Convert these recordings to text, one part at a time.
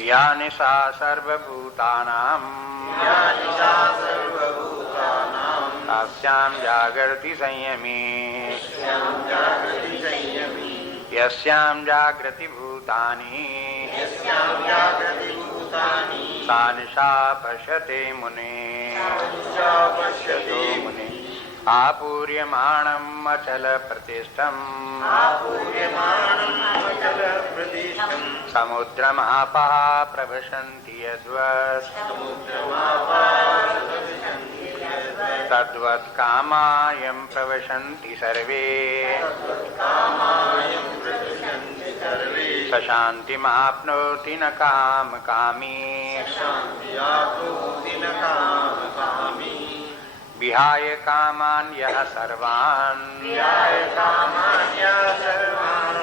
या निशा सर्वभूतानां तास्यां जागर्ति संयमी यस्यां जागृति भूतानि सा निशा पश्यते मुने आपूर्यमाणम् अचल प्रतिष्ठम् समुद्रमापः प्रविशन्ति यद्वत् तद्वत् कामायं प्रविशन्ति सर्वे स शान्तिमाप्नोति न कामकामी विहाय कामान् यः सर्वान्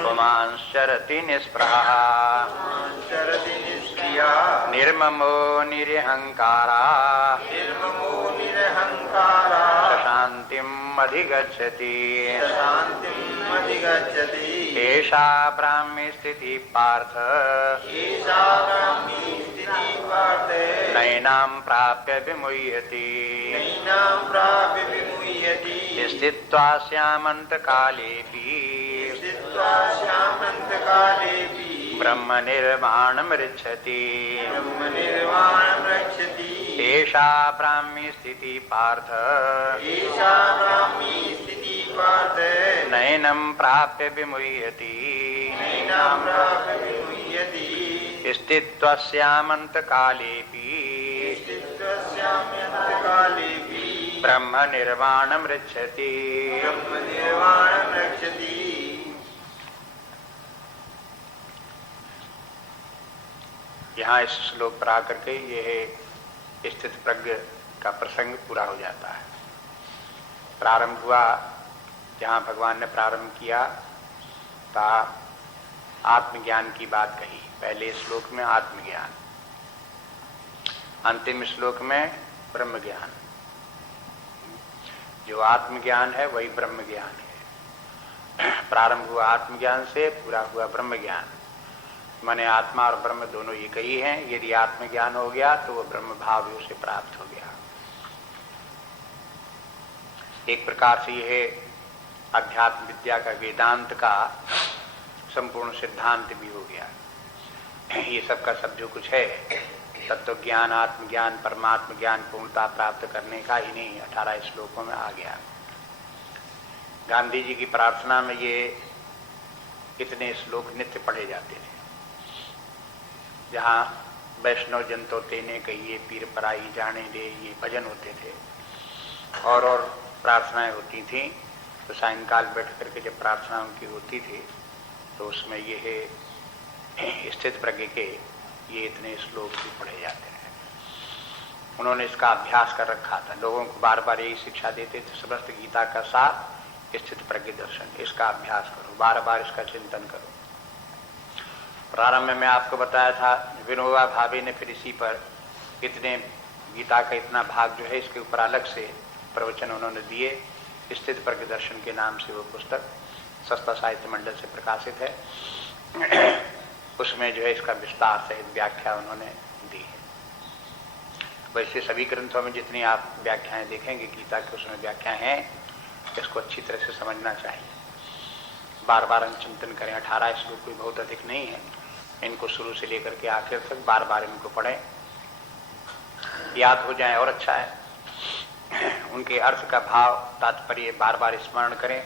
पुमांश्चरति निःस्पृहः निर्ममो निरहङ्कारः शान्तिम् अधिगच्छति एषा ब्राह्मी स्थितिः पार्थ नैनां प्राप्य विमुह्यति स्थित्वा स्यामन्तकालेऽपि ब्रह्मनिर्वाणमृच्छति एषा ब्राह्मी स्थितिः पार्थ नैनं प्राप्य विमुह्यति स्थित्वा स्यामन्तकालेऽपि ब्रह्मनिर्वाणमृच्छति। यहाँ इस श्लोक पर आकर के यह स्थित प्रज्ञ का प्रसंग पूरा हो जाता है। प्रारंभ हुआ जहाँ भगवान ने प्रारंभ किया था आत्मज्ञान की बात कही। पहले श्लोक में आत्मज्ञान, अंतिम श्लोक में ब्रह्म ज्ञान। जो आत्मज्ञान है वही ब्रह्म ज्ञान है। प्रारंभ हुआ आत्मज्ञान से, पूरा हुआ ब्रह्म ज्ञान। माने आत्मा और ब्रह्म दोनों एक ही हैं। यदि आत्मज्ञान हो गया तो वो ब्रह्म भाव उसे प्राप्त हो गया। एक प्रकार से यह अध्यात्म विद्या का, वेदांत का संपूर्ण सिद्धांत भी हो गया। ये सब का सब जो कुछ है, तत्व ज्ञान, आत्मज्ञान, परमात्म ज्ञान पूर्णता प्राप्त करने का इन्हीं 18 श्लोकों में आ गया। गांधी जी की प्रार्थना में ये इतने श्लोक नित्य पढ़े जाते थे। जहाँ वैष्णव जन तो तेने कहिए पीर पराई जाने दे, ये भजन होते थे और प्रार्थनाएं होती थीं। तो सायंकाल बैठ करके जब प्रार्थना उनकी होती थी तो उसमें ये स्थित प्रज्ञ के ये इतने श्लोक भी पढ़े जाते हैं। उन्होंने इसका अभ्यास कर रखा था। लोगों को बार बार यही शिक्षा देते थे, समस्त गीता का सार स्थित प्रज्ञ दर्शन, इसका अभ्यास करो, बार बार इसका चिंतन करो। प्रारंभ में मैं आपको बताया था, विनोबा भावे ने फिर इसी पर इतने गीता का इतना भाग जो है इसके ऊपर अलग से प्रवचन उन्होंने दिए। स्थित प्रज्ञ दर्शन के नाम से वो पुस्तक सस्ता साहित्य मंडल से प्रकाशित है। उसमें जो है इसका विस्तार सहित व्याख्या उन्होंने दी है। वैसे सभी ग्रंथों में जितनी आप व्याख्याएं देखेंगे गीता की, उसमें व्याख्या हैं। इसको अच्छी तरह से समझना चाहिए, बार बार हम चिंतन करें। 18 श्लोक कोई बहुत अधिक नहीं है। इनको शुरू से लेकर के आखिर तक बार बार इनको पढ़ें, याद हो जाए और अच्छा है। उनके अर्थ का भाव, तात्पर्य बार बार स्मरण करें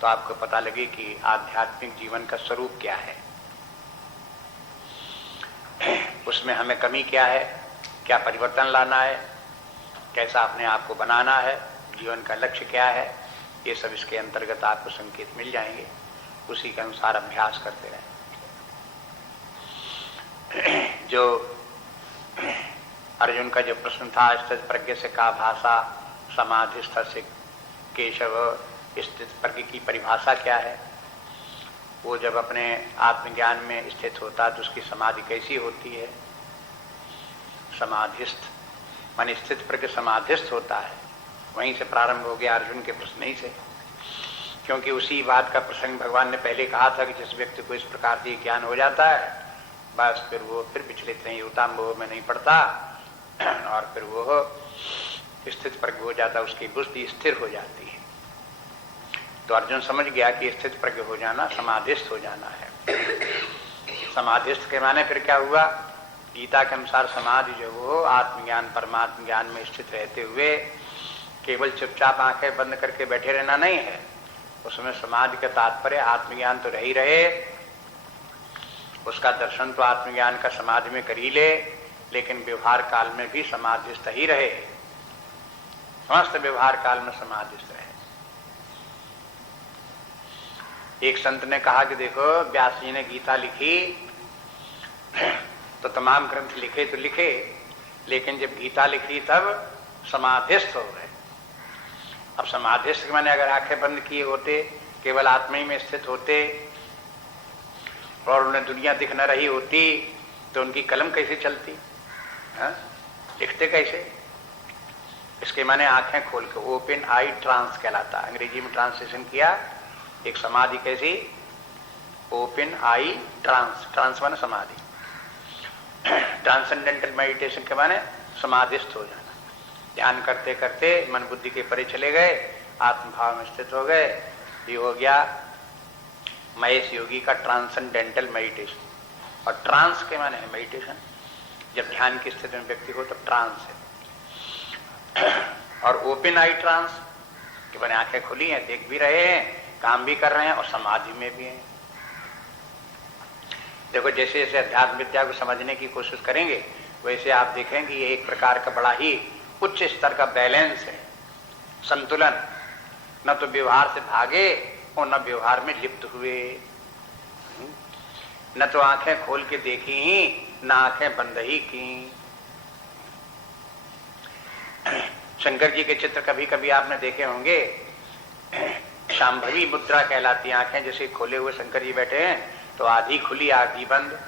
तो आपको पता लगे कि आध्यात्मिक जीवन का स्वरूप क्या है, उसमें हमें कमी क्या है, क्या परिवर्तन लाना है, कैसा अपने आप को बनाना है, जीवन का लक्ष्य क्या है। ये सब इसके अंतर्गत आपको संकेत मिल जाएंगे। उसी के अनुसार अभ्यास करते रहें। जो अर्जुन का जो प्रश्न था, स्थित प्रज्ञ से का भाषा, समाधिस्थ से केशव, स्थित प्रज्ञ की परिभाषा क्या है। वो जब अपने आत्मज्ञान में स्थित होता है तो उसकी समाधि कैसी होती है। समाधिस्थ माने स्थित प्रज्ञ समाधिस्थ होता है। वहीं से प्रारंभ हो गया अर्जुन के प्रश्न ही से, क्योंकि उसी बात का प्रसंग भगवान ने पहले कहा था कि जिस व्यक्ति को इस प्रकार से ज्ञान हो जाता है बस फिर वो फिर विचलित नहीं होता, मोह में नहीं पड़ता और फिर वो स्थित प्रज्ञ हो जाता, उसकी बुद्धि स्थिर हो जाती है। तो अर्जुन समझ गया कि स्थित प्रज्ञ हो जाना समाधिस्थ हो जाना है। समाधिस्थ के माने फिर क्या हुआ? गीता के अनुसार समाधि जो वो आत्मज्ञान परमात्म ज्ञान में स्थित रहते हुए केवल चुपचाप आंखें बंद करके बैठे रहना नहीं है। उसमें समाधि का तात्पर्य आत्मज्ञान तो रह ही रहे, उसका दर्शन तो आत्मज्ञान का समाधि में कर ही ले, लेकिन व्यवहार काल में भी समाधिस्थ ही रहे, समस्त व्यवहार काल में समाधिस्थ रहे। एक संत ने कहा कि देखो व्यास जी ने गीता लिखी तो तमाम ग्रंथ लिखे तो लिखे, लेकिन जब गीता लिखी तब समाधिस्थ हो गए। अब समाधिस्थ के माने अगर आंखें बंद किए होते, केवल आत्मा ही में स्थित होते और उन्हें दुनिया दिख न रही होती तो उनकी कलम कैसे चलती, लिखते कैसे? इसके माने आंखें खोल के, ओपन आई ट्रांस कहलाता, अंग्रेजी में ट्रांसलेशन किया। एक समाधि कैसी? ओपन आई ट्रांस, ट्रांस माने समाधि, ट्रांसेंडेंटल मेडिटेशन के माने समाधिस्थ हो जाना। ध्यान करते करते मन बुद्धि के परे चले गए, आत्मभाव में स्थित हो गए। ये हो गया महेश योगी का ट्रांसेंडेंटल मेडिटेशन। और ट्रांस के माने है मेडिटेशन, जब ध्यान की स्थिति में व्यक्ति हो तब ट्रांस है। और ओपन आई ट्रांस कि मैंने आंखें खुली हैं, देख भी रहे हैं, काम भी कर रहे हैं और समाधि में भी हैं। देखो जैसे जैसे अध्यात्म विद्या को समझने की कोशिश करेंगे वैसे आप देखेंगे ये एक प्रकार का बड़ा ही उच्च स्तर का बैलेंस है, संतुलन। न तो व्यवहार से भागे और न व्यवहार में लिप्त हुए, न तो आंखें खोल के देखी ही न आंखें बंद ही की। शंकर जी के चित्र कभी कभी आपने देखे होंगे, शांभवी मुद्रा कहलाती, आंखें जैसे खोले हुए शंकर जी बैठे हैं तो आधी खुली आधी बंद,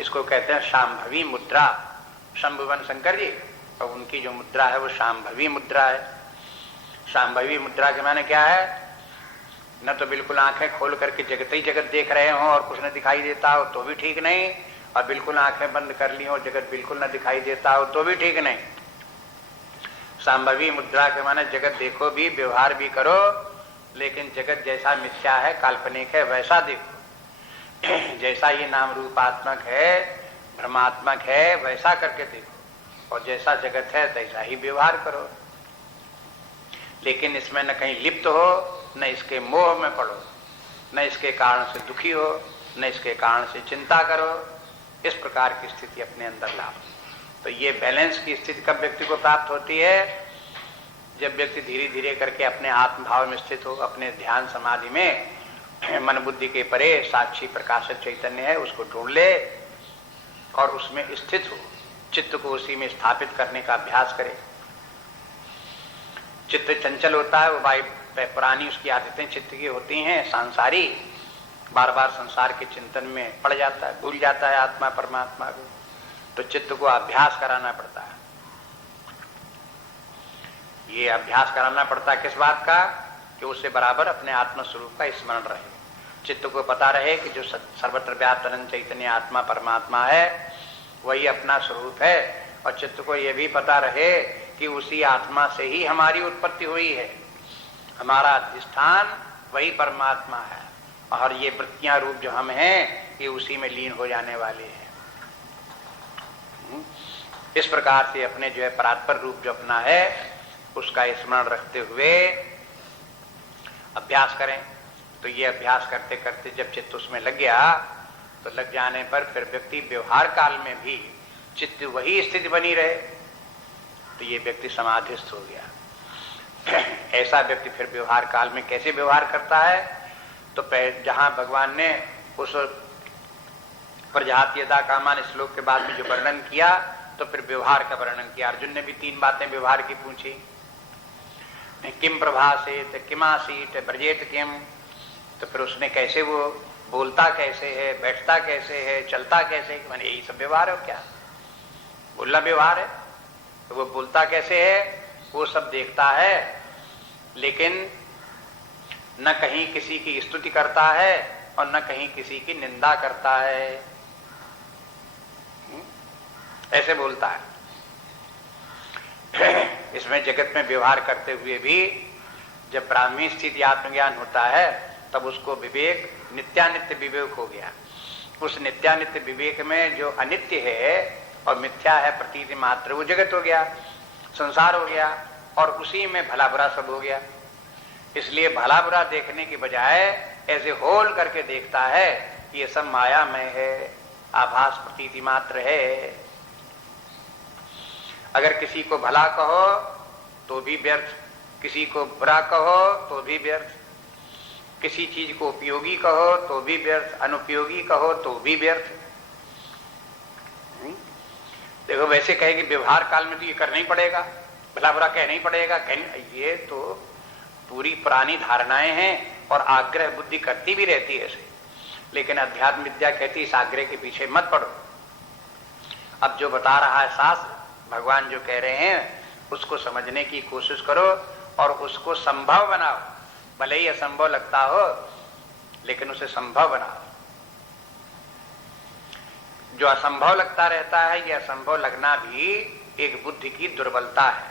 इसको कहते हैं शांभवी मुद्रा। शंभुवन शंकर जी और उनकी जो मुद्रा है वो शांभवी मुद्रा है। शांभवी मुद्रा के माने क्या है? न तो बिल्कुल आंखें खोल करके जगत ही जगत देख रहे हो और कुछ न दिखाई देता हो तो भी ठीक नहीं, और बिल्कुल आंखें बंद कर ली हो जगत बिल्कुल न दिखाई देता हो तो भी ठीक नहीं। शांभवी मुद्रा के माने जगत देखो भी, व्यवहार भी करो, लेकिन जगत जैसा मिथ्या है, काल्पनिक है, वैसा देखो। जैसा ये नाम रूपात्मक है, भ्रमात्मक है, वैसा करके देखो, और जैसा जगत है तैसा ही व्यवहार करो। लेकिन इसमें न कहीं लिप्त हो, न इसके मोह में पड़ो, न इसके कारण से दुखी हो, न इसके कारण से चिंता करो। इस प्रकार की स्थिति अपने अंदर लाओ। तो ये बैलेंस की स्थिति कब व्यक्ति को प्राप्त होती है? जब व्यक्ति धीरे धीरे करके अपने आत्मभाव में स्थित हो, अपने ध्यान समाधि में मन बुद्धि के परे साक्षी प्रकाशक चैतन्य है उसको ढूंढ ले और उसमें स्थित हो, चित्त को उसी में स्थापित करने का अभ्यास करे। चित्त चंचल होता है, वो भाई पुरानी उसकी आदतें चित्त की होती हैं, सांसारी, बार बार संसार के चिंतन में पड़ जाता है, भूल जाता है आत्मा परमात्मा को। तो चित्त को अभ्यास कराना पड़ता है। ये अभ्यास कराना पड़ता है किस बात का? कि उससे बराबर अपने आत्म स्वरूप का स्मरण रहे, चित्त को पता रहे कि जो सर्वत्र व्याप्त अनंत चैतन्य आत्मा परमात्मा है वही अपना स्वरूप है, और चित्त को यह भी पता रहे कि उसी आत्मा से ही हमारी उत्पत्ति हुई है, हमारा अधिष्ठान वही परमात्मा है, और ये वृत्तियां रूप जो हम हैं ये उसी में लीन हो जाने वाले हैं। इस प्रकार से अपने जो है परात्पर रूप जो अपना है उसका स्मरण रखते हुए अभ्यास करें। तो ये अभ्यास करते करते जब चित्त उसमें लग गया तो लग जाने पर फिर व्यक्ति व्यवहार काल में भी चित्त वही स्थिति बनी रहे, तो ये व्यक्ति समाधिस्थ हो गया। ऐसा व्यक्ति फिर व्यवहार काल में कैसे व्यवहार करता है? तो जहां भगवान ने उस प्रजापति कामान श्लोक के बाद में जो वर्णन किया तो फिर व्यवहार का वर्णन किया। अर्जुन ने भी 3 बातें व्यवहार की पूछी, किम प्रभासेत किमासीत ब्रजेत किम। तो फिर उसने कैसे वो बोलता कैसे है, बैठता कैसे है, चलता कैसे है, मैंने यही सब व्यवहार है क्या? बोलना व्यवहार है। तो वो बोलता कैसे है वो सब देखता है, लेकिन न कहीं किसी की स्तुति करता है और न कहीं किसी की निंदा करता है। ऐसे बोलता है। इसमें जगत में व्यवहार करते हुए भी जब ब्राह्मी स्थिति आत्मज्ञान होता है तब उसको विवेक नित्यानित्य विवेक हो गया। उस नित्यानित्य विवेक में जो अनित्य है और मिथ्या है प्रतीति मात्र, वो जगत हो गया, संसार हो गया, और उसी में भला बुरा सब हो गया। इसलिए भला बुरा देखने की बजाय ऐसे होल करके देखता है कि ये सब मायामय है, आभास प्रतीति मात्र है। अगर किसी को भला कहो तो भी व्यर्थ, किसी को बुरा कहो तो भी व्यर्थ, किसी चीज को उपयोगी कहो तो भी व्यर्थ, अनुपयोगी कहो तो भी व्यर्थ। देखो वैसे कहे कि व्यवहार काल में तो ये करना ही पड़ेगा, भला बुरा कहना ही पड़ेगा, ये तो पूरी पुरानी धारणाएं हैं और आग्रह बुद्धि करती भी रहती है ऐसे। लेकिन अध्यात्म विद्या कहती इस आग्रह के पीछे मत पड़ो। अब जो बता रहा है शास्त्र, भगवान जो कह रहे हैं उसको समझने की कोशिश करो और उसको संभव बनाओ। भले ही असंभव लगता हो लेकिन उसे संभव बनाओ। जो असंभव लगता रहता है, यह असंभव लगना भी एक बुद्धि की दुर्बलता है।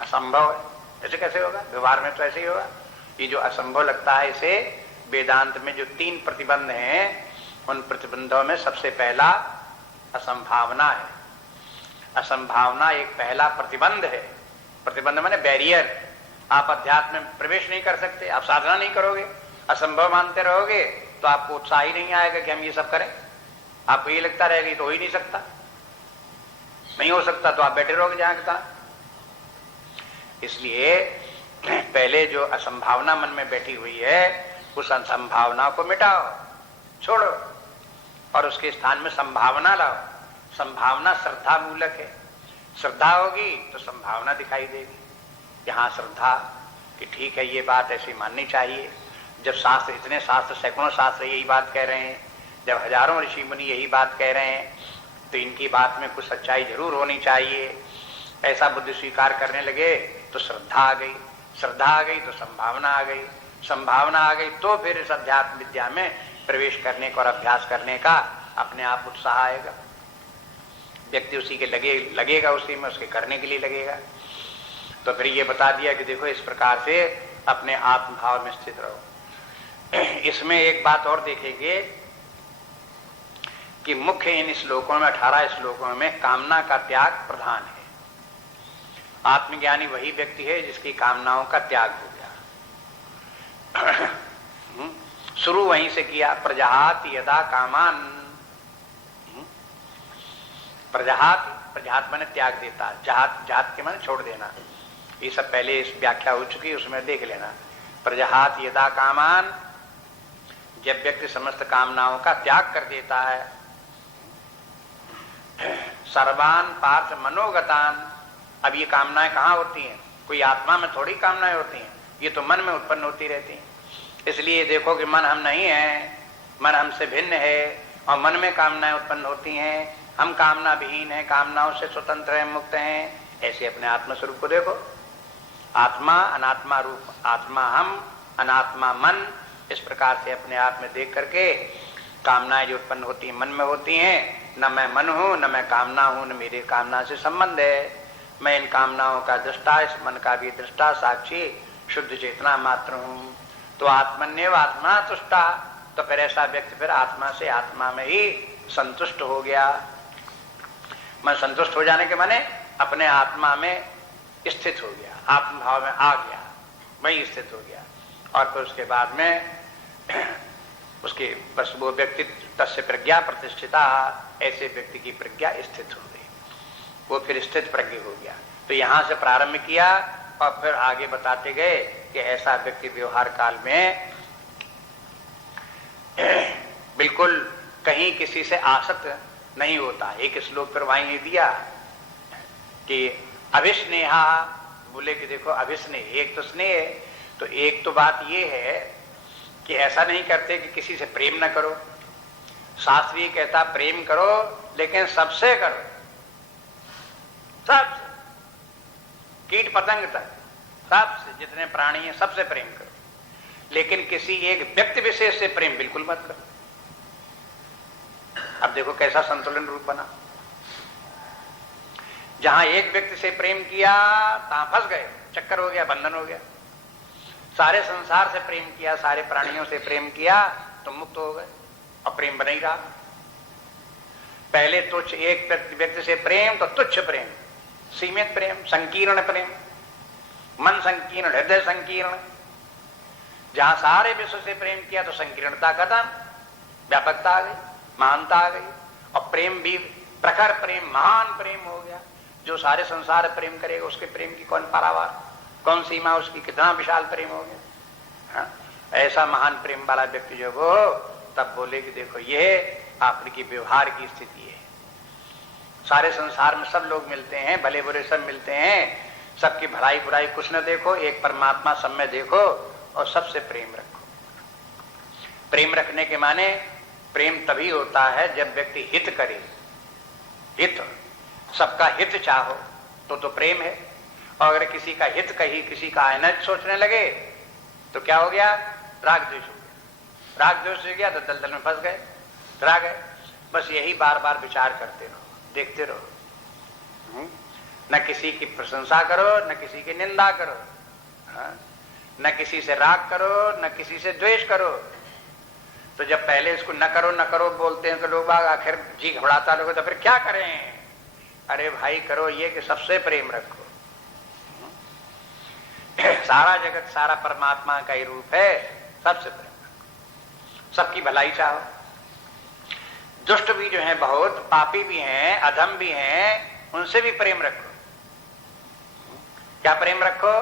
असंभव है, ऐसे कैसे होगा? व्यवहार में तो ऐसे ही होगा। ये जो असंभव लगता है, इसे वेदांत में जो 3 प्रतिबंध हैं, उन प्रतिबंधों में सबसे पहला असंभावना है। असंभावना एक पहला प्रतिबंध है। प्रतिबंध माने बैरियर। आप अध्यात्म में प्रवेश नहीं कर सकते, आप साधना नहीं करोगे, असंभव मानते रहोगे तो आपको उत्साह ही नहीं आएगा कि हम ये सब करें। आपको ये लगता रहेगा तो हो ही नहीं सकता, नहीं हो सकता, तो आप बैठे रहोगे जहां का। इसलिए पहले जो असंभावना मन में बैठी हुई है, उस असंभावना को मिटाओ, छोड़ो, और उसके स्थान में संभावना लाओ। संभावना श्रद्धा मूलक है। श्रद्धा होगी तो संभावना दिखाई देगी। यहाँ श्रद्धा कि ठीक है, ये बात ऐसी माननी चाहिए। जब शास्त्र, इतने शास्त्र, सैकड़ों शास्त्र यही बात कह रहे हैं, जब हजारों ऋषि मुनि यही बात कह रहे हैं, तो इनकी बात में कुछ सच्चाई जरूर होनी चाहिए। ऐसा बुद्धि स्वीकार करने लगे तो श्रद्धा आ गई, श्रद्धा आ गई तो संभावना आ गई, संभावना आ गई तो फिर इस अध्यात्म विद्या में प्रवेश करने का और अभ्यास करने का अपने आप उत्साह आएगा। व्यक्ति उसी के लगेगा, उसी में उसके करने के लिए लगेगा। तो फिर ये बता दिया कि देखो इस प्रकार से अपने आत्म भाव में स्थित रहो। इसमें एक बात और देखेंगे कि मुख्य इन श्लोकों में, 18 श्लोकों में कामना का त्याग प्रधान है। आत्मज्ञानी वही व्यक्ति है जिसकी कामनाओं का त्याग हो गया। शुरू वहीं से किया, प्रजहात यदा कामान। प्रजहात, प्रजहात माने त्याग देता, जहात, जहात के माने छोड़ देना। ये सब पहले इस व्याख्या हो चुकी है, उसमें देख लेना। प्रजहात यदा कामान, जब व्यक्ति समस्त कामनाओं का त्याग कर देता है। सर्वान पार्थ मनोगतान। अब ये कामनाएं कहाँ होती हैं? कोई आत्मा में थोड़ी कामनाएं होती हैं, ये तो मन में उत्पन्न होती रहती हैं। इसलिए देखो कि मन हम नहीं है, मन हमसे भिन्न है और मन में कामनाएं उत्पन्न होती हैं। हम कामना विहीन है, कामनाओं से स्वतंत्र हैं, मुक्त हैं। ऐसे अपने आत्मा स्वरूप को देखो। आत्मा अनात्मा रूप, आत्मा हम, अनात्मा मन। इस प्रकार से अपने आप में देख करके कामनाएं जो उत्पन्न होती हैं मन में होती हैं। न मैं मन हूं, न मैं कामना हूं, न मेरे कामना से संबंध है। मैं इन कामनाओं का दृष्टा, इस मन का भी दृष्टा, साक्षी, शुद्ध चेतना मात्र हूं। तो आत्मन्यव आत्मा तुष्टा। तो फिर ऐसा व्यक्ति फिर आत्मा से आत्मा में ही संतुष्ट हो गया। मैं संतुष्ट हो जाने के माने अपने आत्मा में स्थित हो गया, आत्म भाव में आ गया, वही स्थित हो गया। और फिर उसके बाद में उसके बस वो व्यक्ति तस्य प्रज्ञा प्रतिष्ठिता, ऐसे व्यक्ति की प्रज्ञा स्थित हो गई, वो फिर स्थित प्रज्ञ हो गया। तो यहां से प्रारंभ किया और फिर आगे बताते गए कि ऐसा व्यक्ति व्यवहार काल में बिल्कुल कहीं किसी से आसक्त नहीं होता। एक श्लोक पर वहीं दिया कि अभिस्नेहा, बोले कि देखो अभिस्नेह, एक तो स्नेह है, तो एक तो बात ये है कि ऐसा नहीं करते कि किसी से प्रेम न करो। शास्त्र ये कहता प्रेम करो, लेकिन सबसे करो, सबसे, कीट पतंग तक, सबसे, जितने प्राणी हैं सबसे प्रेम करो। लेकिन किसी एक व्यक्ति विशेष से प्रेम बिल्कुल मत करो। अब देखो कैसा संतुलन रूप बना। जहां एक व्यक्ति से प्रेम किया तहां फंस गए, चक्कर हो गया, बंधन हो गया। सारे संसार से प्रेम किया, सारे प्राणियों से प्रेम किया तो मुक्त हो गए और प्रेम बन ही रहा। पहले तुच्छ एक व्यक्ति से प्रेम तो तुच्छ प्रेम, सीमित प्रेम, संकीर्ण प्रेम, मन संकीर्ण, हृदय संकीर्ण। जहां सारे विश्व से प्रेम किया तो संकीर्णता खत्म, व्यापकता आ गई, महानता आ गई और प्रेम भी प्रखर प्रेम, महान प्रेम हो गया। जो सारे संसार प्रेम करेगा उसके प्रेम की कौन पारावार, कौन सीमा उसकी, कितना विशाल प्रेम हो गया। हाँ? ऐसा महान प्रेम वाला व्यक्ति जो वो तब बोले कि देखो ये आपकी व्यवहार की स्थिति है। सारे संसार में सब लोग मिलते हैं, भले बुरे सब मिलते हैं, सबकी भलाई बुराई कुछ न देखो, एक परमात्मा सब में देखो और सबसे प्रेम रखो। प्रेम रखने के माने प्रेम तभी होता है जब व्यक्ति हित करे, हित, सबका हित चाहो तो प्रेम है। और अगर किसी का हित कही, किसी का अनहित सोचने लगे तो क्या हो गया, राग द्वेष हो गया। राग द्वेष हो गया तो दलदल में फंस गए, डरा गए। बस यही बार बार विचार करते रहो, देखते रहो। न किसी की प्रशंसा करो, न किसी की निंदा करो, न किसी से राग करो, न किसी से द्वेष करो। तो जब पहले इसको न करो बोलते हैं तो लोग आखिर जी घबराता लोग, तो फिर क्या करें। अरे भाई करो ये कि सबसे प्रेम रखो। सारा जगत सारा परमात्मा का ही रूप है, सबसे प्रेम रखो, सबकी भलाई चाहो। दुष्ट भी जो है बहुत, पापी भी हैं, अधम भी हैं, उनसे भी प्रेम रखो। क्या प्रेम रखो,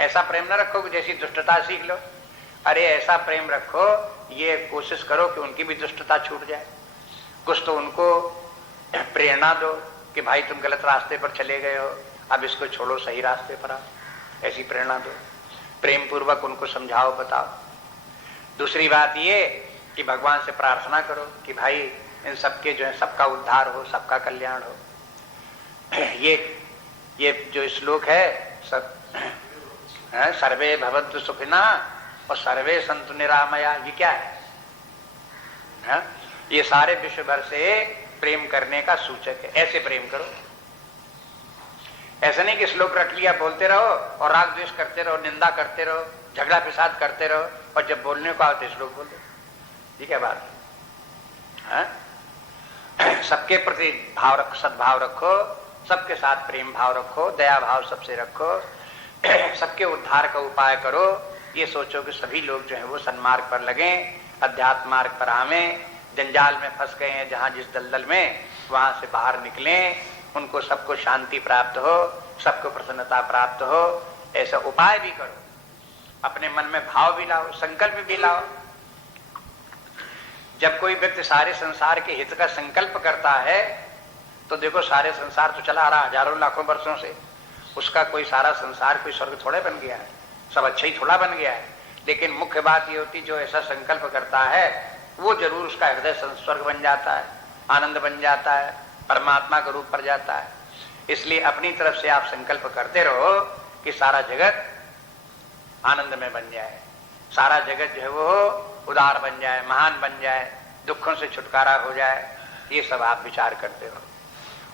ऐसा प्रेम न रखो कि जैसी दुष्टता सीख लो। अरे ऐसा प्रेम रखो, ये कोशिश करो कि उनकी भी दुष्टता छूट जाए। कुछ तो उनको प्रेरणा दो कि भाई तुम गलत रास्ते पर चले गए हो, अब इसको छोड़ो, सही रास्ते पर आओ, ऐसी प्रेरणा दो। प्रेम पूर्वक उनको समझाओ, बताओ। दूसरी बात ये कि भगवान से प्रार्थना करो कि भाई इन सबके जो है सबका उद्धार हो, सबका कल्याण हो। ये जो श्लोक है सब सर्वे भवन्तु सुखिना और सर्वे सन्तु निरामया, ये क्या है? ये सारे विश्व भर से प्रेम करने का सूचक है। ऐसे प्रेम करो, ऐसा नहीं कि श्लोक रट लिया बोलते रहो और राग द्वेष करते रहो, निंदा करते रहो, झगड़ा फिसाद करते रहो और जब बोलने को आते श्लोक बोल दो। ये क्या बात है? सबके प्रति भाव रखो, सद्भाव रखो, सबके साथ प्रेम भाव रखो, दया भाव सबसे रखो, सबके उद्धार का उपाय करो। ये सोचो कि सभी लोग जो है वो सन्मार्ग पर लगे, अध्यात्म मार्ग पर आवें, जंजाल में फंस गए हैं जहां जिस दलदल में, वहां से बाहर निकलें, उनको सबको शांति प्राप्त हो, सबको प्रसन्नता प्राप्त हो। ऐसा उपाय भी करो, अपने मन में भाव भी लाओ, संकल्प भी लाओ। जब कोई व्यक्ति सारे संसार के हित का संकल्प करता है तो देखो सारे संसार तो चला आ रहा हजारों लाखों वर्षों से, उसका कोई सारा संसार कोई स्वर्ग थोड़े बन गया है, सब अच्छा ही थोड़ा बन गया है। लेकिन मुख्य बात ये होती जो ऐसा संकल्प करता है वो जरूर उसका हृदय स्वर्ग बन जाता है, आनंद बन जाता है, परमात्मा का रूप पर जाता है। इसलिए अपनी तरफ से आप संकल्प करते रहो कि सारा जगत आनंद में बन जाए, सारा जगत जो है वो उदार बन जाए, महान बन जाए, दुखों से छुटकारा हो जाए। ये सब आप विचार करते रहो,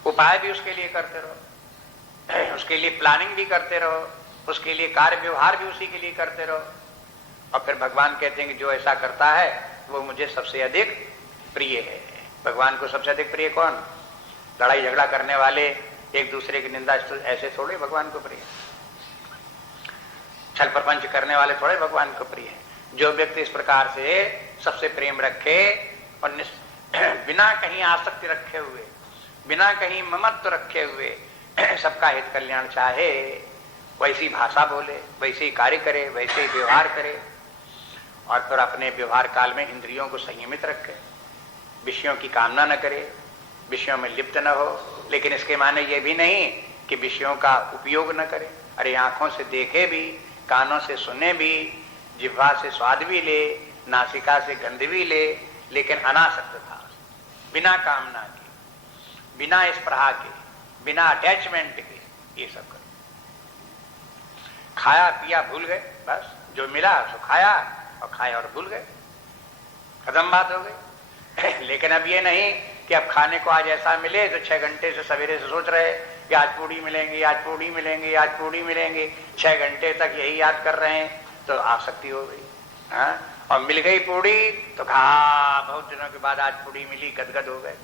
उपाय भी उसके लिए करते रहो, उसके लिए प्लानिंग भी करते रहो, उसके लिए कार्य व्यवहार भी उसी के लिए करते रहो। और फिर भगवान कहते हैं कि जो ऐसा करता है वो मुझे सबसे अधिक प्रिय है। भगवान को सबसे अधिक प्रिय कौन? लड़ाई झगड़ा करने वाले, एक दूसरे की निंदा ऐसे थोड़े भगवान को प्रिय, छल प्रपंच करने वाले थोड़े भगवान को प्रिय है। जो व्यक्ति इस प्रकार से सबसे प्रेम रखे और बिना कहीं आसक्ति रखे हुए, बिना कहीं ममत्व रखे हुए सबका हित कल्याण चाहे, वैसी भाषा बोले, वैसे ही कार्य करे, वैसे ही व्यवहार करे और फिर अपने व्यवहार काल में इंद्रियों को संयमित रखे, विषयों की कामना न करे, विषयों में लिप्त न हो। लेकिन इसके माने ये भी नहीं कि विषयों का उपयोग न करे। अरे आंखों से देखे भी, कानों से सुने भी, जिह्वा से स्वाद भी ले, नासिका से गंध भी ले, लेकिन अनासक्त था, बिना कामना के, बिना स्पृहा के, बिना अटैचमेंट के, ये सब कर खाया पिया भूल गए, बस जो मिला सो खाया और खाए और भूल गए, खत्म बात हो गई। लेकिन अब ये नहीं कि अब खाने को आज ऐसा मिले तो 6 घंटे से सवेरे से सोच रहे कि आज पूड़ी मिलेंगी, आज पूड़ी मिलेंगी, आज पूड़ी मिलेंगी, 6 घंटे तक यही याद कर रहे हैं, तो आसक्ति हो गई। हाँ, और मिल गई पूड़ी तो कहा बहुत दिनों के बाद आज पूड़ी मिली, गदगद हो गए।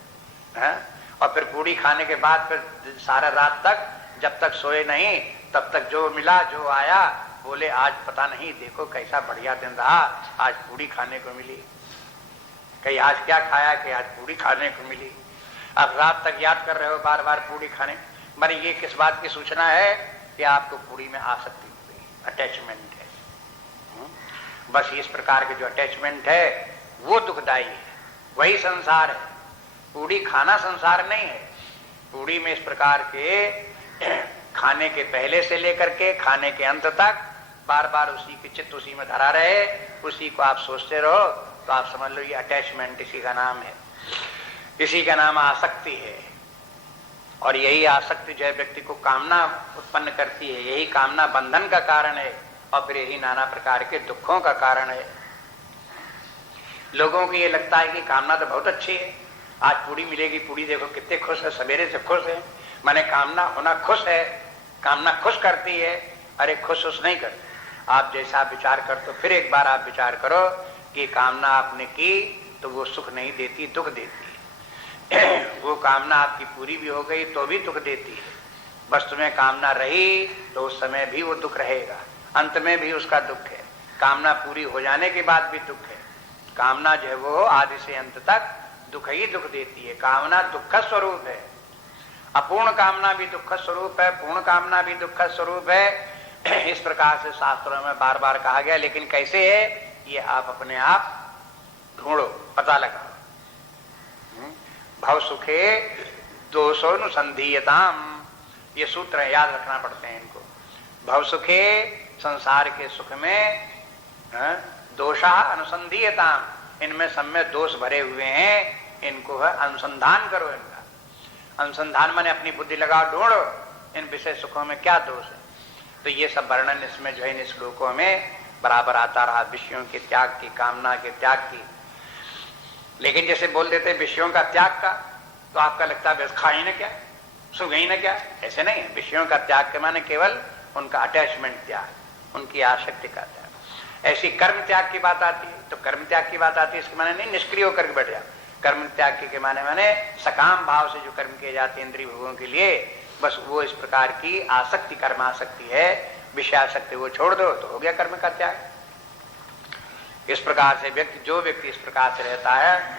हाँ, और फिर पूड़ी खाने के बाद फिर सारा रात तक जब तक सोए नहीं तब तक जो मिला जो आया बोले आज पता नहीं, देखो कैसा बढ़िया दिन रहा, आज पूड़ी खाने को मिली। कहीं आज क्या खाया कि आज पूड़ी खाने को मिली। अब रात तक याद कर रहे हो बार बार पूड़ी खाने, माने ये किस बात की सूचना है कि आपको पूड़ी में आसक्ति हो गई, अटैचमेंट है। बस इस प्रकार के जो अटैचमेंट है वो दुखदाई है, वही संसार है। पूड़ी खाना संसार नहीं है। पूड़ी में इस प्रकार के खाने के पहले से लेकर के खाने के अंत तक बार बार उसी के चित्त उसी में धरा रहे, उसी को आप सोचते रहो, तो आप समझ लो ये अटैचमेंट इसी का नाम है, इसी का नाम आसक्ति है। और यही आसक्ति जो है व्यक्ति को कामना उत्पन्न करती है, यही कामना बंधन का कारण है, और फिर यही नाना प्रकार के दुखों का कारण है। लोगों को ये लगता है कि कामना तो बहुत अच्छी है, आज पूड़ी मिलेगी, पूड़ी देखो कितने खुश है, सवेरे से खुश है। माने कामना होना खुश है, कामना खुश करती है। अरे खुश नहीं करती। आप जैसा विचार कर, तो फिर एक बार आप विचार करो कि कामना आपने की तो वो सुख नहीं देती, दुख देती है। वो कामना आपकी पूरी भी हो गई तो भी दुख देती है। वस्तु में कामना रही तो उस समय भी वो दुख रहेगा, अंत में भी उसका दुख है। कामना पूरी हो जाने के बाद भी दुख है। कामना जो है वो आदि से अंत तक दुख ही दुख देती है। कामना दुख स्वरूप है, अपूर्ण कामना भी दुख स्वरूप है, पूर्ण कामना भी दुख स्वरूप है। इस प्रकार से शास्त्रों में बार बार कहा गया। लेकिन कैसे है ये आप अपने आप ढूंढो, पता लगाओ। भव सुखे दोषोनुसंधीयताम, ये सूत्र है, याद रखना पड़ते हैं इनको। भव सुखे, संसार के सुख में, दोषा अनुसंधीयताम, इनमें सब में दोष भरे हुए हैं, इनको है अनुसंधान करो। इनका अनुसंधान माने अपनी बुद्धि लगाओ, ढूंढो इन विषय सुखों में क्या दोष है। तो ये सब वर्णन इसमें जो है इन श्लोकों में बराबर आता रहा, विषयों के त्याग की, कामना के त्याग की। लेकिन जैसे बोल देते विषयों का त्याग का, तो आपका लगता है खा ही ना क्या, सुख ही ना क्या, ऐसे नहीं है। विषयों का त्याग के माने केवल उनका अटैचमेंट त्याग, उनकी आसक्ति का त्याग। ऐसी कर्म त्याग की बात आती है तो कर्म त्याग की बात आती है, इसके माने नहीं निष्क्रिय होकर के बैठ जाओ। कर्म त्याग के माने सकाम भाव से जो कर्म किए जाते हैं इंद्रिय भोगों के लिए, बस वो इस प्रकार की आसक्ति, कर्म आसक्ति है, विषय आसक्ति, वो छोड़ दो तो हो गया कर्म का त्याग। इस प्रकार से जो व्यक्ति इस प्रकार से रहता है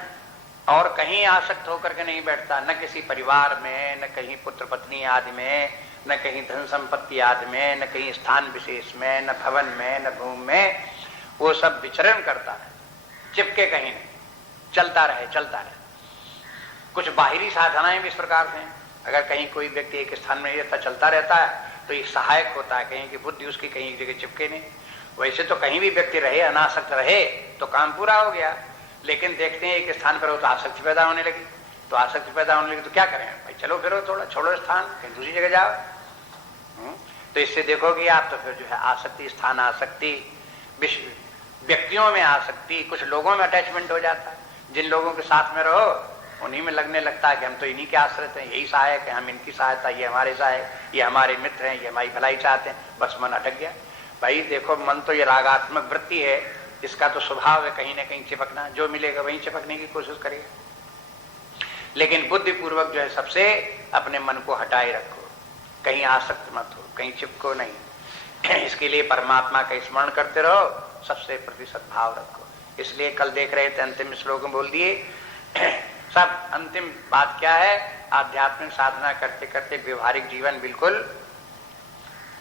और कहीं आसक्त होकर के नहीं बैठता, न किसी परिवार में, न कहीं पुत्र पत्नी आदि में, न कहीं धन संपत्ति आदि में, न कहीं स्थान विशेष में, न भवन में, न भूमि में, वो सब विचरण करता है, चिपके कहीं नहीं, चलता रहे। कुछ बाहरी साधनाएं भी इस प्रकार से हैं। अगर कहीं कोई व्यक्ति एक स्थान में रहता, चलता रहता है, तो ये सहायक होता है कहीं की बुद्धि उसकी कहीं एक जगह चिपके नहीं। वैसे तो कहीं भी व्यक्ति रहे, अनासक्त रहे तो काम पूरा हो गया। लेकिन देखते हैं एक स्थान पर हो तो आसक्ति पैदा होने लगी, तो आसक्ति पैदा होने लगी तो क्या करें भाई, चलो फिरो, थोड़ा छोड़ो स्थान, कहीं दूसरी जगह जाओ। तो इससे देखोगे आप, तो फिर जो है आसक्ति, स्थान आसक्ति, व्यक्तियों में आसक्ति, कुछ लोगों में अटैचमेंट हो जाता है। जिन लोगों के साथ में रहो उन्हीं में लगने लगता है कि हम तो इन्हीं के आश्रित हैं, यही सहायक है, हम इनकी सहायता, ये हमारे सहायक, ये हमारे मित्र हैं, ये हमारी भलाई चाहते हैं। बस मन अटक गया। भाई देखो, मन तो ये रागात्मक वृत्ति है, इसका तो स्वभाव है कहीं ना कहीं चिपकना, जो मिलेगा वहीं चिपकने की कोशिश करेगा। लेकिन बुद्धिपूर्वक जो है सबसे अपने मन को हटाए रखो, कहीं आसक्त मत हो, कहीं चिपको नहीं। इसके लिए परमात्मा का स्मरण करते रहो, सबसे प्रति सद्भाव रखो। इसलिए कल देख रहे थे अंतिम श्लोक में बोल दिए, सब अंतिम बात क्या है, आध्यात्मिक साधना करते करते व्यवहारिक जीवन बिल्कुल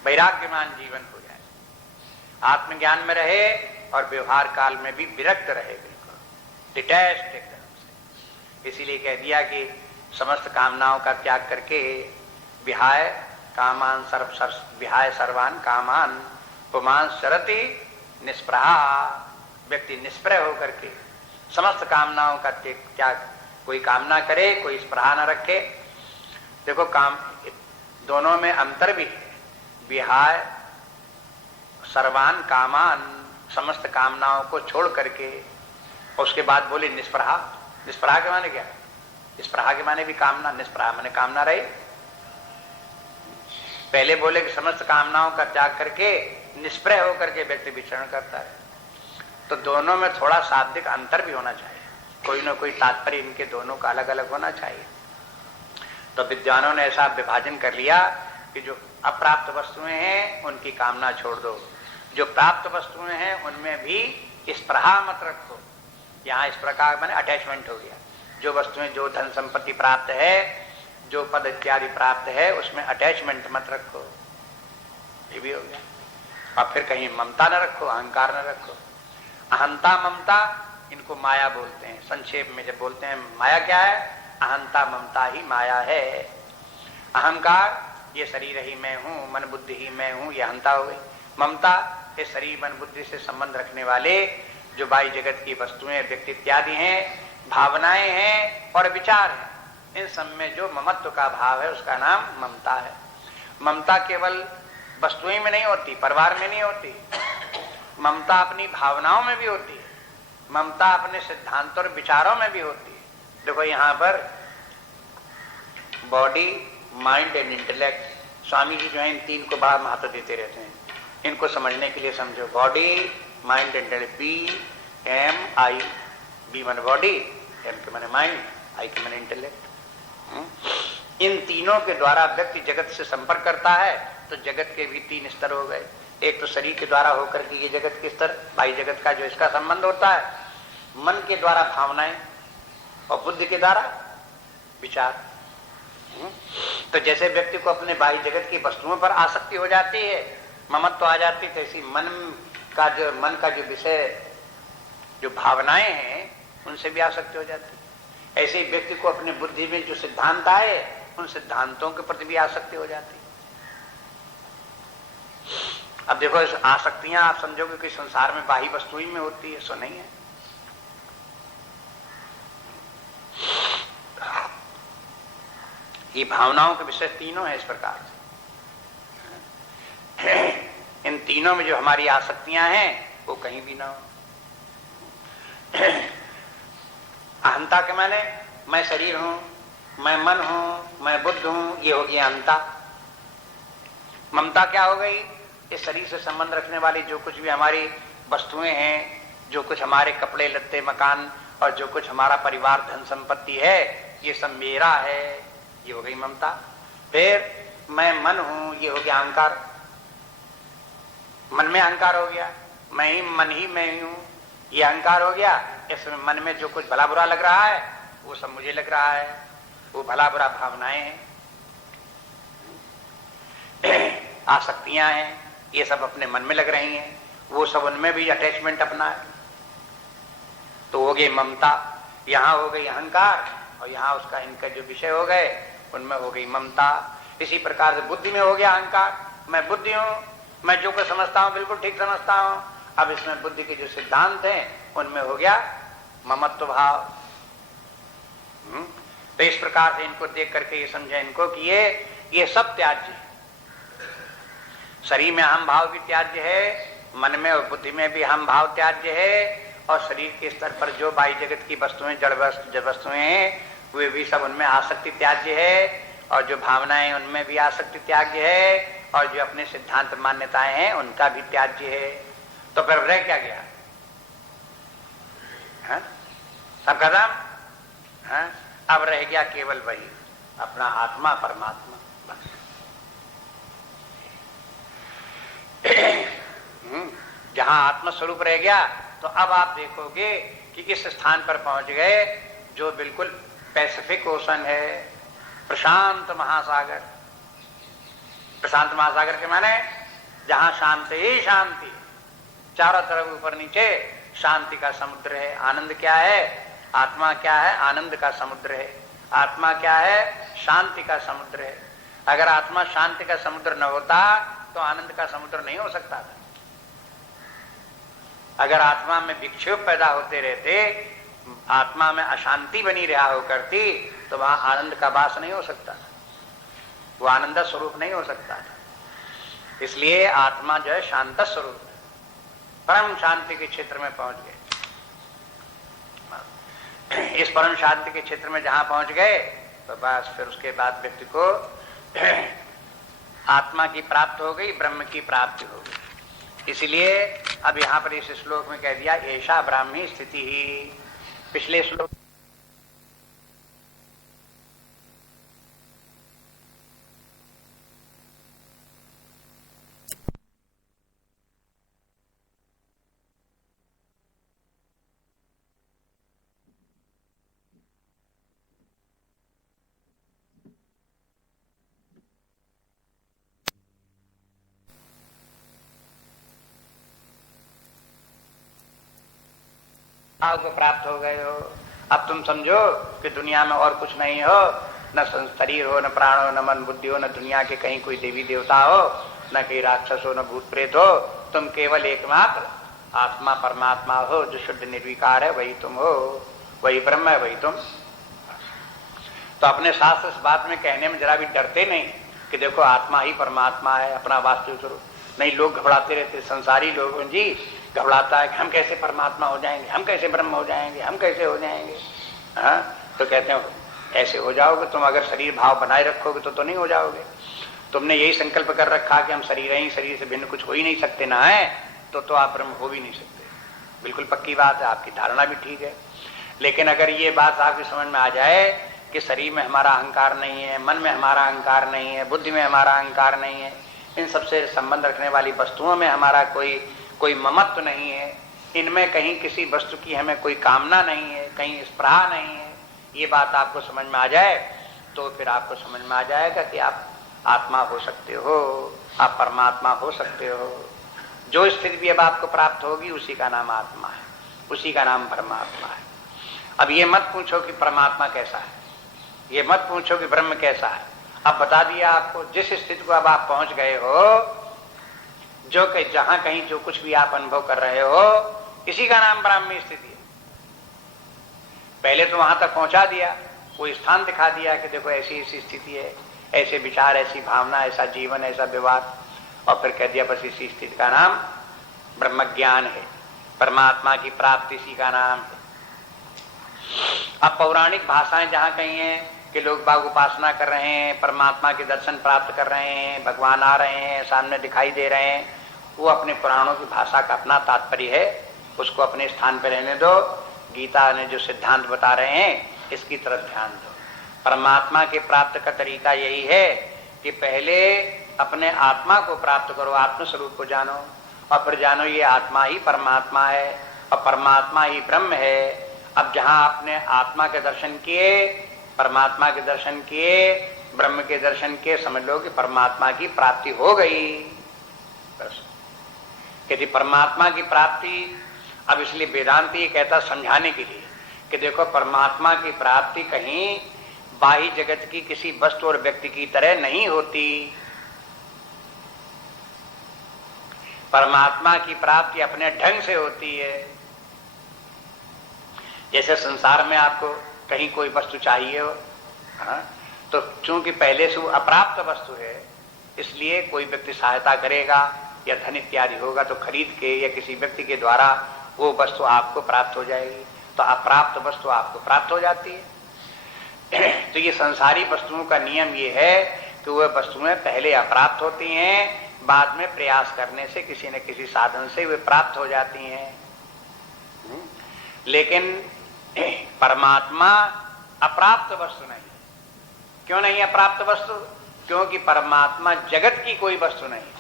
वैराग्यमान जीवन हो जाए, आत्मज्ञान में रहे और व्यवहार काल में भी विरक्त रहे, बिल्कुल डिटैच्ड एकदम से। इसीलिए कह दिया कि समस्त कामनाओं का त्याग करके विहाय कामान विहाय सर्वान कामान पुमान शरति निष्प्रहा, व्यक्ति निष्प्रह होकर के समस्त कामनाओं का त्याग, कोई कामना करे, कोई स्पृहा न रखे। देखो काम दोनों में अंतर भी है। विहाय सर्वान कामान, समस्त कामनाओं को छोड़ करके उसके बाद बोले निष्प्रहा। निष्प्रहा के माने क्या? निष्प्रहा के माने भी कामना, निष्प्रहा माने कामना रही। पहले बोले कि समस्त कामनाओं का त्याग करके निष्प्रह होकर के व्यक्ति विचरण करता है। तो दोनों में थोड़ा शाब्दिक अंतर भी होना चाहिए, कोई ना कोई तात्पर्य इनके दोनों का अलग अलग होना चाहिए। तो विद्वानों ने ऐसा विभाजन कर लिया कि जो अप्राप्त वस्तुएं हैं उनकी कामना छोड़ दो, जो प्राप्त वस्तुएं हैं उनमें भी स्पृहा मत रखो। यहाँ इस प्रकार मैंने अटैचमेंट हो गया। जो वस्तुएं, जो धन संपत्ति प्राप्त है, जो पद इत्यादि प्राप्त है, उसमें अटैचमेंट मत रखो, ये भी हो गया। और फिर कहीं ममता न रखो, अहंकार न रखो। अहंता ममता इनको माया बोलते हैं। संक्षेप में जब बोलते हैं माया क्या है, अहंता ममता ही माया है। अहंकार ये शरीर ही मैं हूं, मन बुद्धि ही मैं हूं, ये अहंता हो गई। ममता ये शरीर मन बुद्धि से संबंध रखने वाले जो बाह्य जगत की वस्तुएं, व्यक्ति इत्यादि हैं, भावनाएं हैं और विचार हैं, इन सब में जो ममत्व का भाव है उसका नाम ममता है। ममता केवल वस्तुएं में नहीं होती, परिवार में नहीं होती, ममता अपनी भावनाओं में भी होती है, ममता अपने सिद्धांतों और विचारों में भी होती है। देखो यहाँ पर body, mind and intellect, Swami ji जो है इन तीन को बड़ा महत्व देते रहते हैं। इनको समझने के लिए समझो, body, mind and intellect, BMI, B माने बॉडी, M के माने माइंड, I के माने इंटेलेक्ट। इन तीनों के द्वारा व्यक्ति जगत से संपर्क करता है। तो जगत के भी तीन स्तर हो गए। एक तो शरीर के द्वारा होकर के ये जगत के स्तर, बाह्य जगत का जो इसका संबंध होता है, मन के द्वारा भावनाएं और बुद्धि के द्वारा विचार। तो जैसे व्यक्ति को अपने बाह्य जगत की वस्तुओं पर आसक्ति हो जाती है, ममत्व आ जाती है, तैसी मन का जो विषय, जो भावनाएं हैं, उनसे भी आसक्ति हो जाती है। ऐसे ही व्यक्ति को अपने बुद्धि में जो सिद्धांत आए, उन सिद्धांतों के प्रति भी आसक्ति हो जाती है। अब देखो, आसक्तियां आप समझोगे कि संसार में बाह्य वस्तुएं में होती है, सो नहीं है। ये भावनाओं के विषय तीनों है इस प्रकार से। इन तीनों में जो हमारी आसक्तियां हैं वो कहीं भी ना हो। अहंता के माने मैं शरीर हूं, मैं मन हूं, मैं बुद्ध हूं, ये हो गया अहंता। ममता क्या हो गई? इस शरीर से संबंध रखने वाली जो कुछ भी हमारी वस्तुएं हैं, जो कुछ हमारे कपड़े लत्ते, मकान और जो कुछ हमारा परिवार, धन संपत्ति है, ये सब मेरा है, ये हो गई ममता। फिर मैं मन हूं, ये हो गया अहंकार। मन में अहंकार हो गया, मैं ही मन ही मैं हूं, ये अहंकार हो गया। इसमें मन में जो कुछ भला बुरा लग रहा है वो सब मुझे लग रहा है, वो भला बुरा भावनाएं हैं, आसक्तियां हैं, ये सब अपने मन में लग रही हैं, वो सब उनमें भी अटैचमेंट अपना है। तो हो गई ममता, यहाँ हो गई अहंकार, और यहाँ उसका इनका जो विषय हो गए उनमें हो गई ममता। इसी प्रकार से बुद्धि में हो गया अहंकार, मैं बुद्धि हूँ, मैं जो कुछ समझता हूँ बिल्कुल ठीक समझता हूँ। अब इसमें बुद्धि के जो सिद्धांत हैं उनमें हो गया ममत्व भाव। तो इस प्रकार से इनको देख करके ये समझे इनको कि ये सब त्याज्य है। शरीर में अहम भाव भी त्याज्य है, मन में और बुद्धि में भी अहम भाव त्याज्य है, और शरीर के स्तर पर जो बाह्य जगत की वस्तुएं, जड़ वस्तुएं हैं, वे भी सब उनमें आसक्ति त्याज्य है, और जो भावनाएं उनमें भी आसक्ति त्याज्य है, और जो अपने सिद्धांत मान्यताएं हैं उनका भी त्याज्य है। तो फिर रह क्या गया? सब खत्म। अब रह गया केवल वही अपना आत्मा, परमात्मा। जहां आत्मस्वरूप रह गया, तो अब आप देखोगे कि इस स्थान पर पहुंच गए जो बिल्कुल पैसिफिक ओशन है, प्रशांत महासागर। प्रशांत महासागर के माने जहां शांति ही शांति, चारों तरफ ऊपर नीचे शांति का समुद्र है। आनंद क्या है? आत्मा क्या है? आनंद का समुद्र है। आत्मा क्या है? शांति का समुद्र है। अगर आत्मा शांति का समुद्र न होता तो आनंद का समुद्र नहीं हो सकता था। अगर आत्मा में विक्षेप पैदा होते रहते, आत्मा में अशांति बनी रहा हो करती, तो वहां आनंद का वास नहीं हो सकता था, वो आनंद स्वरूप नहीं हो सकता था। इसलिए आत्मा जो है शांत स्वरूप है, परम शांति के क्षेत्र में पहुंच गए। इस परम शांति के क्षेत्र में जहां पहुंच गए तो बस फिर उसके बाद व्यक्ति को आत्मा की प्राप्ति हो गई, ब्रह्म की प्राप्ति हो गई। इसलिए अब यहां पर इस श्लोक में कह दिया ऐसा ब्राह्मी स्थिति ही। पिछले श्लोक को प्राप्त हो गए हो। अब तुम समझो कि दुनिया में और कुछ नहीं हो, न शरीर हो, न प्राण हो, न मन बुद्धि हो, न दुनिया के कहीं कोई देवी देवता हो, न कहीं राक्षस हो, न भूत प्रेत हो। तुम केवल एकमात्र आत्मा परमात्मा हो जो शुद्ध निर्विकार है, वही तुम हो, वही ब्रह्म है, वही तुम। तो अपने शास्त्र इस बात में कहने में जरा भी डरते नहीं कि देखो आत्मा ही परमात्मा है, अपना वास्तविक स्वरूप नहीं। लोग घबराते रहते, संसारी लोग जी घबराता है कि हम कैसे परमात्मा हो जाएंगे, हम कैसे ब्रह्म हो जाएंगे, हम कैसे हो जाएंगे। हाँ, तो कहते हैं ऐसे हो जाओगे तुम, अगर शरीर भाव बनाए रखोगे तो नहीं हो जाओगे। तुमने यही संकल्प कर रखा कि हम शरीर ही, शरीर से भिन्न कुछ हो ही नहीं सकते ना है, तो आप ब्रह्म हो भी नहीं सकते। बिल्कुल पक्की बात है, आपकी धारणा भी ठीक है। लेकिन अगर ये बात आपकी समझ में आ जाए कि शरीर में हमारा अहंकार नहीं है, मन में हमारा अहंकार नहीं है, बुद्धि में हमारा अहंकार नहीं है, इन सबसे संबंध रखने वाली वस्तुओं में हमारा कोई ममत्व नहीं है, इनमें कहीं किसी वस्तु की हमें कोई कामना नहीं है, कहीं स्पृहा नहीं है, ये बात आपको समझ में आ जाए तो फिर आपको समझ में आ जाएगा कि आप आत्मा हो सकते हो, आप परमात्मा हो सकते हो। जो स्थिति भी अब आपको प्राप्त होगी उसी का नाम आत्मा है, उसी का नाम परमात्मा है। अब ये मत पूछो कि परमात्मा कैसा है, ये मत पूछो कि ब्रह्म कैसा है। अब बता दिया आपको, जिस स्थिति को अब आप पहुंच गए हो, जो कि जहां कहीं जो कुछ भी आप अनुभव कर रहे हो, इसी का नाम ब्राह्मी स्थिति है। पहले तो वहां तक पहुंचा दिया, कोई स्थान दिखा दिया कि देखो ऐसी ऐसी स्थिति है, ऐसे विचार, ऐसी भावना, ऐसा जीवन, ऐसा व्यवहार, और फिर कह दिया बस इसी स्थिति का नाम ब्रह्म ज्ञान है, परमात्मा की प्राप्ति इसी का नाम है। अब पौराणिक भाषाएं जहां कहीं हैं कि लोग बाग उपासना कर रहे हैं, परमात्मा के दर्शन प्राप्त कर रहे हैं, भगवान आ रहे हैं, सामने दिखाई दे रहे हैं, वो अपने पुराणों की भाषा का अपना तात्पर्य है, उसको अपने स्थान पर रहने दो। गीता ने जो सिद्धांत बता रहे हैं इसकी तरफ ध्यान दो। परमात्मा के प्राप्त का तरीका यही है कि पहले अपने आत्मा को प्राप्त करो, आत्मस्वरूप को जानो, और फिर जानो ये आत्मा ही परमात्मा है और परमात्मा ही ब्रह्म है। अब जहां आपने आत्मा के दर्शन किए, परमात्मा के दर्शन किए, ब्रह्म के दर्शन किए, समझ लो कि परमात्मा की प्राप्ति हो गई। बस यदि परमात्मा की प्राप्ति, अब इसलिए वेदांत ये कहता समझाने के लिए कि देखो परमात्मा की प्राप्ति कहीं बाह्य जगत की किसी वस्तु और व्यक्ति की तरह नहीं होती। परमात्मा की प्राप्ति अपने ढंग से होती है। जैसे संसार में आपको कहीं कोई वस्तु चाहिए हो, हाँ, तो चूंकि पहले से वो अप्राप्त वस्तु है, इसलिए कोई व्यक्ति सहायता करेगा या धन इत्यादि होगा तो खरीद के या किसी व्यक्ति के द्वारा वो वस्तु आपको प्राप्त हो जाएगी। तो अप्राप्त वस्तु आपको प्राप्त हो जाती है। तो ये संसारी वस्तुओं का नियम ये है कि वह वस्तुएं पहले अप्राप्त होती हैं, बाद में प्रयास करने से किसी न किसी साधन से वे प्राप्त हो जाती हैं। लेकिन परमात्मा अप्राप्त वस्तु नहीं। क्यों नहीं अप्राप्त वस्तु? क्योंकि परमात्मा जगत की कोई वस्तु नहीं।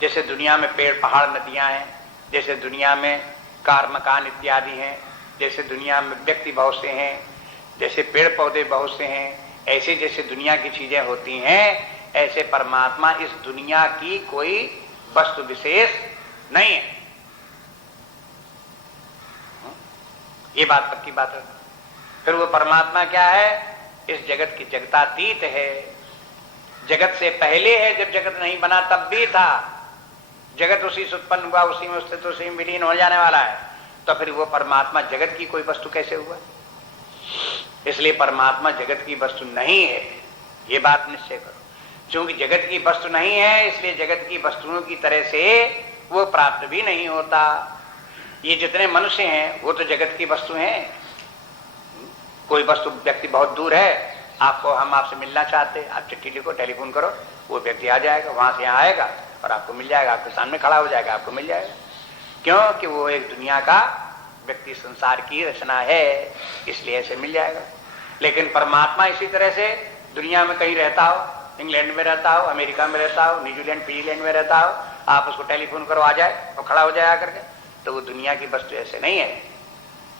जैसे दुनिया में पेड़ पहाड़ नदियां हैं, जैसे दुनिया में कार मकान इत्यादि हैं, जैसे दुनिया में व्यक्ति बहुत से हैं, जैसे पेड़ पौधे बहुत से हैं, ऐसे जैसे दुनिया की चीजें होती हैं, ऐसे परमात्मा इस दुनिया की कोई वस्तु विशेष नहीं है। ये बात पक्की बात है। फिर वो परमात्मा क्या है? इस जगत की जगतातीत है, जगत से पहले है। जब जगत नहीं बना तब भी था, जगत उसी से उत्पन्न हुआ, उसी में स्थित, उसी में विलीन हो जाने वाला है। तो फिर वो परमात्मा जगत की कोई वस्तु कैसे हुआ? इसलिए परमात्मा जगत की वस्तु नहीं है, ये बात निश्चय करो। क्योंकि जगत की वस्तु नहीं है, इसलिए जगत की वस्तुओं की तरह से वो प्राप्त भी नहीं होता। ये जितने मनुष्य हैं वो तो जगत की वस्तु हैं। कोई वस्तु व्यक्ति बहुत दूर है, आपको हम आपसे मिलना चाहते, आप चिट्ठी लिखो, टेलीफोन करो, वो व्यक्ति आ जाएगा, वहां से यहाँ आएगा और आपको मिल जाएगा, आपके सामने खड़ा हो जाएगा, आपको मिल जाएगा। क्योंकि वो एक दुनिया का व्यक्ति, संसार की रचना है, इसलिए ऐसे मिल जाएगा। लेकिन परमात्मा इसी तरह से दुनिया में कहीं रहता हो, इंग्लैंड में रहता हो, अमेरिका में रहता हो, न्यूजीलैंड फिजीलैंड में रहता हो, आप उसको टेलीफोन करो, आ जाए और खड़ा हो जाए करके, तो वो दुनिया की वस्तु ऐसे नहीं है।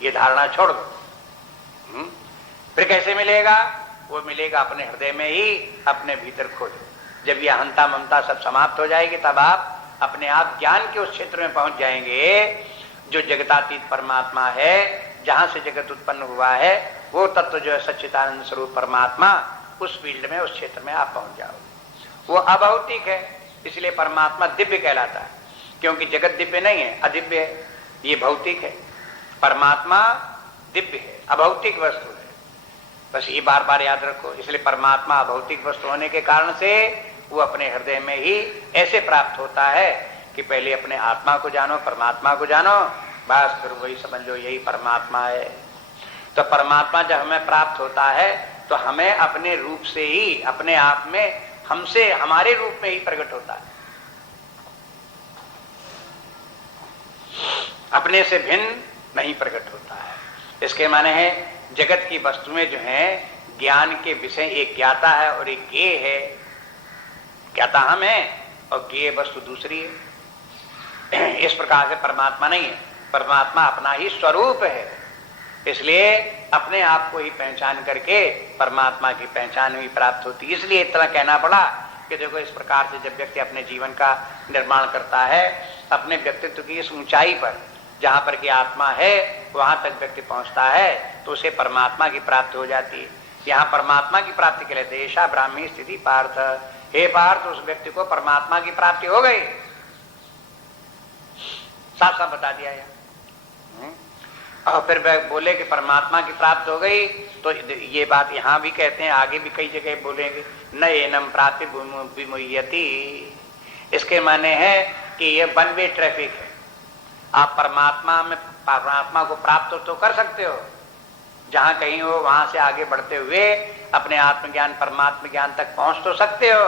ये धारणा छोड़ दो। फिर कैसे मिलेगा? वो मिलेगा अपने हृदय में ही, अपने भीतर खोजो। जब ये अहंता ममता सब समाप्त हो जाएगी, तब आप अपने आप ज्ञान के उस क्षेत्र में पहुंच जाएंगे जो जगतातीत परमात्मा है, जहां से जगत उत्पन्न हुआ है, वो तत्व जो है सच्चिदानंद स्वरूप परमात्मा, उस फील्ड में, उस क्षेत्र में आप पहुंच जाओगे। वो अभौतिक है, इसलिए परमात्मा दिव्य कहलाता है, क्योंकि जगत दिव्य नहीं है, अदिव्य है, ये भौतिक है। परमात्मा दिव्य है, अभौतिक वस्तु है। बस ये बार बार याद रखो। इसलिए परमात्मा अभौतिक वस्तु होने के कारण से वो अपने हृदय में ही ऐसे प्राप्त होता है कि पहले अपने आत्मा को जानो, परमात्मा को जानो, बस फिर वही समझ लो यही परमात्मा है। तो परमात्मा जब हमें प्राप्त होता है तो हमें अपने रूप से ही, अपने आप में, हमसे, हमारे रूप में ही प्रकट होता है, अपने से भिन्न नहीं प्रकट होता है। इसके माने है जगत की वस्तुएं जो हैं, ज्ञान के विषय एक ज्ञाता है और एक ज्ञेय है। ज्ञाता हम है और ज्ञेय वस्तु दूसरी है। इस प्रकार से परमात्मा नहीं है, परमात्मा अपना ही स्वरूप है। इसलिए अपने आप को ही पहचान करके परमात्मा की पहचान भी प्राप्त होती है। इसलिए इतना कहना पड़ा कि देखो, इस प्रकार से जब व्यक्ति अपने जीवन का निर्माण करता है, अपने व्यक्तित्व की इस ऊंचाई पर, जहां पर की आत्मा है, वहां तक व्यक्ति पहुंचता है, तो उसे परमात्मा की प्राप्ति हो जाती है। यहाँ परमात्मा की प्राप्ति के लिए देशा ब्राह्मी स्थिति पार्थ, हे पार्थ, उस व्यक्ति को परमात्मा की प्राप्ति हो गई, साफ साफ बता दिया यार। और फिर बोले कि परमात्मा की प्राप्ति हो गई, तो ये बात यहाँ भी कहते हैं, आगे भी कई जगह बोलेंगे, न एनम प्राप्ति विमुह्यति। इसके माने है कि ये वन वे ट्रैफिक है। आप परमात्मा को प्राप्त तो कर सकते हो, जहां कहीं हो वहां से आगे बढ़ते हुए अपने आत्मज्ञान, परमात्म ज्ञान तक पहुंच तो सकते हो,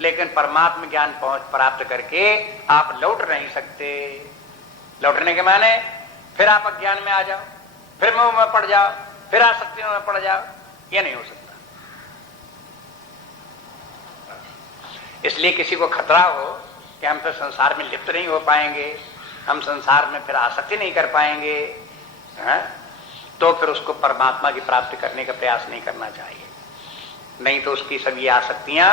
लेकिन परमात्म ज्ञान प्राप्त करके आप लौट नहीं सकते। लौटने के माने फिर आप अज्ञान में आ जाओ, फिर मोह में पड़ जाओ, फिर आसक्तियों में पड़ जाओ, यह नहीं हो सकता। इसलिए किसी को खतरा हो कि हम फिर संसार में लिप्त नहीं हो पाएंगे, हम संसार में फिर आसक्ति नहीं कर पाएंगे, है? तो फिर उसको परमात्मा की प्राप्ति करने का प्रयास नहीं करना चाहिए। नहीं तो उसकी सभी आसक्तियां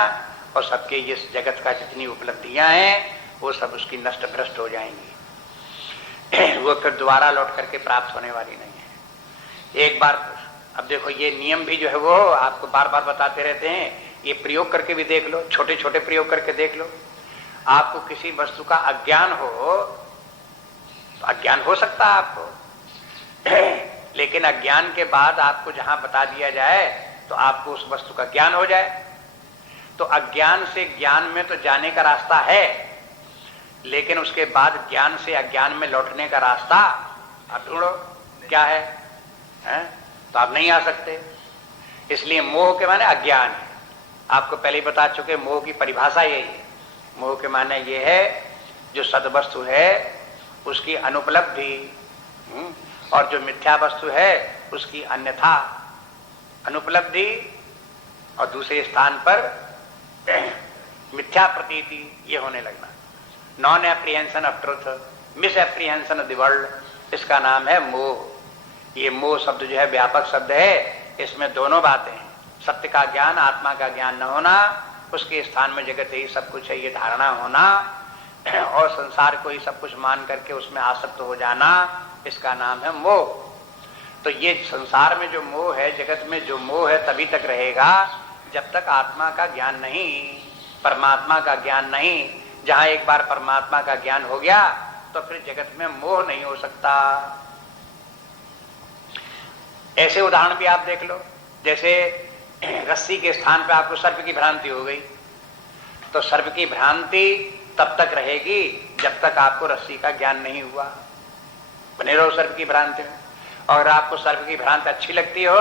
और सबके इस जगत का जितनी उपलब्धियां हैं, वो सब उसकी नष्ट भ्रष्ट हो जाएंगी। वो फिर दोबारा लौट करके प्राप्त होने वाली नहीं है। एक बार, अब देखो, ये नियम भी जो है वो आपको बार बार बताते रहते हैं, ये प्रयोग करके भी देख लो, छोटे छोटे प्रयोग करके देख लो। आपको किसी वस्तु का अज्ञान हो तो अज्ञान हो सकता है आपको, लेकिन अज्ञान के बाद आपको जहां बता दिया जाए तो आपको उस वस्तु का ज्ञान हो जाए। तो अज्ञान से ज्ञान में तो जाने का रास्ता है, लेकिन उसके बाद ज्ञान से अज्ञान में लौटने का रास्ता आप ढूंढो क्या है? तो आप नहीं आ सकते। इसलिए मोह के माने अज्ञान है। आपको पहले ही बता चुके, मोह की परिभाषा यही है। मोह के माने ये है जो सद्वस्तु है उसकी अनुपलब्धि, और जो मिथ्या वस्तु है उसकी अन्यथा अनुपलब्धि, और दूसरे स्थान पर मिथ्या प्रतीति ये होने लगना। Non apprehension of truth, miss apprehension of the world, इसका नाम है मोह। ये मोह शब्द जो है व्यापक शब्द है, इसमें दोनों बातें हैं। सत्य का ज्ञान, आत्मा का ज्ञान न होना, उसके स्थान में जगत ही सब कुछ है ये धारणा होना, और संसार को ही सब कुछ मान करके उसमें आसक्त हो जाना, इसका नाम है मोह। तो ये संसार में जो मोह है, जगत में जो मोह है, तभी तक रहेगा जब तक आत्मा का ज्ञान नहीं, परमात्मा का ज्ञान नहीं। जहां एक बार परमात्मा का ज्ञान हो गया तो फिर जगत में मोह नहीं हो सकता। ऐसे उदाहरण भी आप देख लो, जैसे रस्सी के स्थान पे आपको सर्प की भ्रांति हो गई, तो सर्प की भ्रांति तब तक रहेगी जब तक आपको रस्सी का ज्ञान नहीं हुआ। बने रहो सर्प की भ्रांति में। और आपको सर्प की भ्रांति अच्छी लगती हो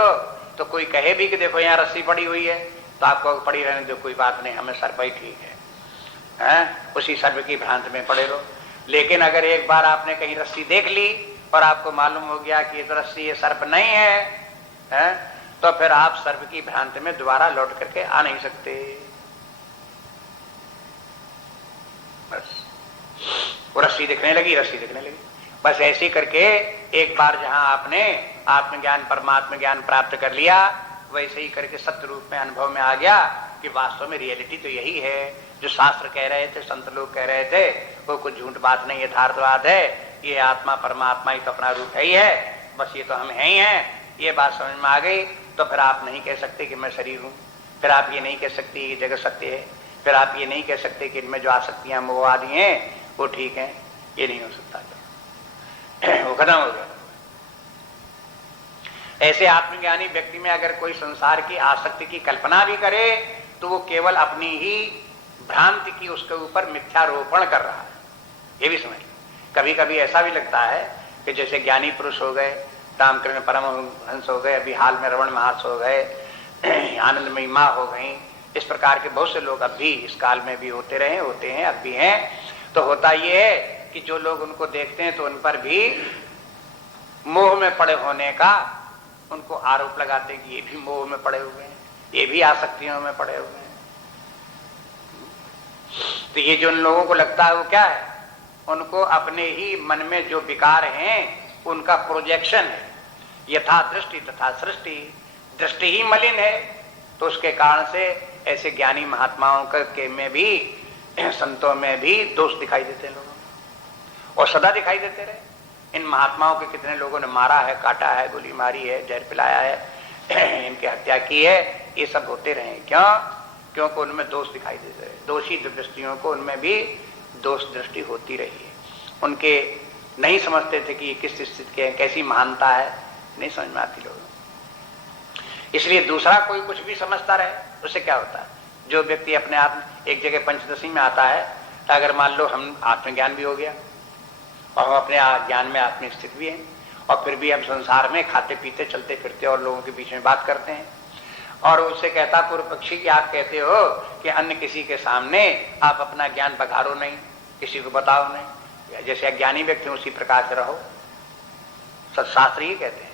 तो कोई कहे भी कि देखो यहाँ रस्सी पड़ी हुई है, तो आपको पड़ी रहने दो, कोई बात नहीं, हमें सर्प ही ठीक है, उसी सर्प की भ्रांति में पड़े रहो। लेकिन अगर एक बार आपने कहीं रस्सी देख ली और आपको मालूम हो गया कि ये तो रस्सी, ये सर्प नहीं है, तो फिर आप सर्प की भ्रांति में दोबारा लौट करके आ नहीं सकते। बस वो रस्सी दिखने लगी, रस्सी दिखने लगी। बस ऐसे करके एक बार जहां आपने आत्मज्ञान परमात्म ज्ञान प्राप्त कर लिया, वैसे ही करके सत्य रूप में अनुभव में आ गया कि वास्तव में रियलिटी तो यही है जो शास्त्र कह रहे थे, संत लोग कह रहे थे, वो कुछ झूठ बात नहीं, यथार्थवाद है। ये आत्मा परमात्मा ही तो अपना रूप है ही है, बस ये तो हम है ही हैं। ये बात समझ में आ गई तो फिर आप नहीं कह सकते कि मैं शरीर हूं, फिर आप ये नहीं कह सकते ये जगत सत्य है, फिर आप ये नहीं कह सकते कि इनमें जो आसक्तियां मोह आदि हैं वो ठीक है। ये नहीं हो सकता, वो खत्म हो गया। ऐसे आत्मज्ञानी व्यक्ति में अगर कोई संसार की आसक्ति की कल्पना भी करे तो वो केवल अपनी ही भ्रांति की उसके ऊपर मिथ्यारोपण कर रहा है। ये भी समझ। कभी कभी ऐसा भी लगता है कि जैसे ज्ञानी पुरुष हो गए, रामकृष्ण परमहंस हो गए, अभी हाल में रमण महर्षि हो गए, आनंदमयी माँ हो गई, इस प्रकार के बहुत से लोग अब भी इस काल में भी होते रहे, होते हैं, अब भी हैं। तो होता ये है कि जो लोग उनको देखते हैं तो उन पर भी मोह में पड़े होने का उनको आरोप लगाते हैं कि ये भी मोह में पड़े हुए हैं, ये भी आसक्तियों में पड़े हुए हैं। तो ये जो उन लोगों को लगता है वो क्या है, उनको अपने ही मन में जो विकार हैं उनका प्रोजेक्शन है। यथा दृष्टि तथा सृष्टि, दृष्टि ही मलिन है, तो उसके कारण से ऐसे ज्ञानी महात्माओं के में भी, संतों में भी दोष दिखाई देते हैं लोगों को, और सदा दिखाई देते रहे। इन महात्माओं के कितने लोगों ने मारा है, काटा है, गोली मारी है, जहर पिलाया है, इनकी हत्या की है, ये सब होते रहे। क्यों? क्योंकि उनमें दोष दिखाई देते रहे। दोषी दृष्टियों को उनमें भी दोष दृष्टि होती रही है। उनके नहीं समझते थे कि ये किस स्थिति के हैं, कैसी महानता है, नहीं समझ में आती लोगों। इसलिए दूसरा कोई कुछ भी समझता रहे, उससे क्या होता है? जो व्यक्ति अपने आप एक जगह पंचदशी में आता है, तो अगर मान लो हम आत्मज्ञान भी हो गया और हम अपने ज्ञान में आत्म स्थित भी हैं, और फिर भी हम संसार में खाते पीते चलते फिरते और लोगों के बीच में बात करते हैं, और उससे कहता पूर्व पक्षी कि आप कहते हो कि अन्य किसी के सामने आप अपना ज्ञान बघारो नहीं, किसी को बताओ नहीं, जैसे अज्ञानी व्यक्ति उसी प्रकार से रहो। सत्शास्त्र ही कहते हैं।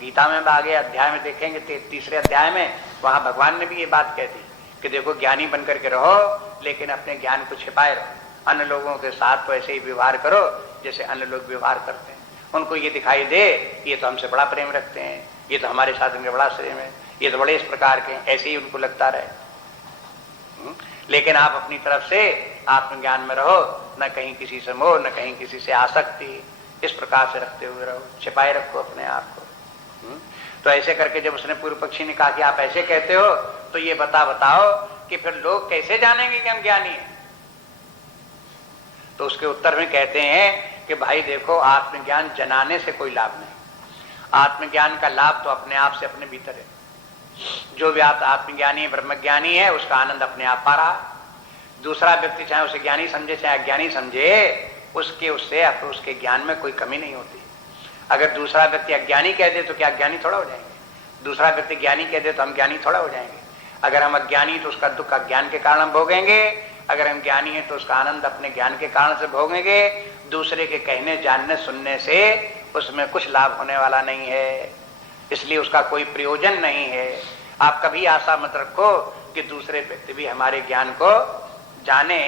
गीता में आगे अध्याय में देखेंगे, तीसरे अध्याय में, वहां भगवान ने भी ये बात कह दी कि देखो ज्ञानी बनकर के रहो, लेकिन अपने ज्ञान को छिपाए रहो। अन्य लोगों के साथ तो ऐसे ही व्यवहार करो जैसे अन्य लोग व्यवहार करते हैं। उनको ये दिखाई दे ये तो हमसे बड़ा प्रेम रखते हैं, ये तो हमारे साथ इनके बड़ा प्रेम है, ये तो बड़े इस प्रकार के, ऐसे ही उनको लगता रहे। लेकिन आप अपनी तरफ से आत्मज्ञान में रहो, न कहीं किसी से मोह, न कहीं किसी से आसक्ति, इस प्रकार से रखते हुए रहो, छिपाए रखो अपने आप को। तो ऐसे करके जब उसने पूर्व पक्षी ने कहा कि आप ऐसे कहते हो, तो ये बताओ कि फिर लोग कैसे जानेंगे कि हम ज्ञानी हैं? तो उसके उत्तर में कहते हैं कि भाई देखो, आत्मज्ञान जनाने से कोई लाभ नहीं। आत्मज्ञान का लाभ तो अपने आप से अपने भीतर है। जो व्याप्त आत्मज्ञानी ब्रह्मज्ञानी है उसका आनंद अपने आप पा रहा। दूसरा व्यक्ति चाहे उसे ज्ञानी समझे चाहे अज्ञानी समझे, उसके ज्ञान में कोई कमी नहीं होती। अगर दूसरा व्यक्ति अज्ञानी कह दे तो क्या ज्ञानी थोड़ा हो जाएंगे? दूसरा व्यक्ति ज्ञानी कह दे तो हम ज्ञानी थोड़ा हो जाएंगे? अगर हम अज्ञानी तो उसका दुख अज्ञान के कारण हम भोगेंगे, अगर हम ज्ञानी हैं तो उसका आनंद अपने ज्ञान के कारण से भोगेंगे। दूसरे के कहने जानने सुनने से उसमें कुछ लाभ होने वाला नहीं है, इसलिए उसका कोई प्रयोजन नहीं है। आप कभी आशा मत रखो कि दूसरे व्यक्ति भी हमारे ज्ञान को जाने,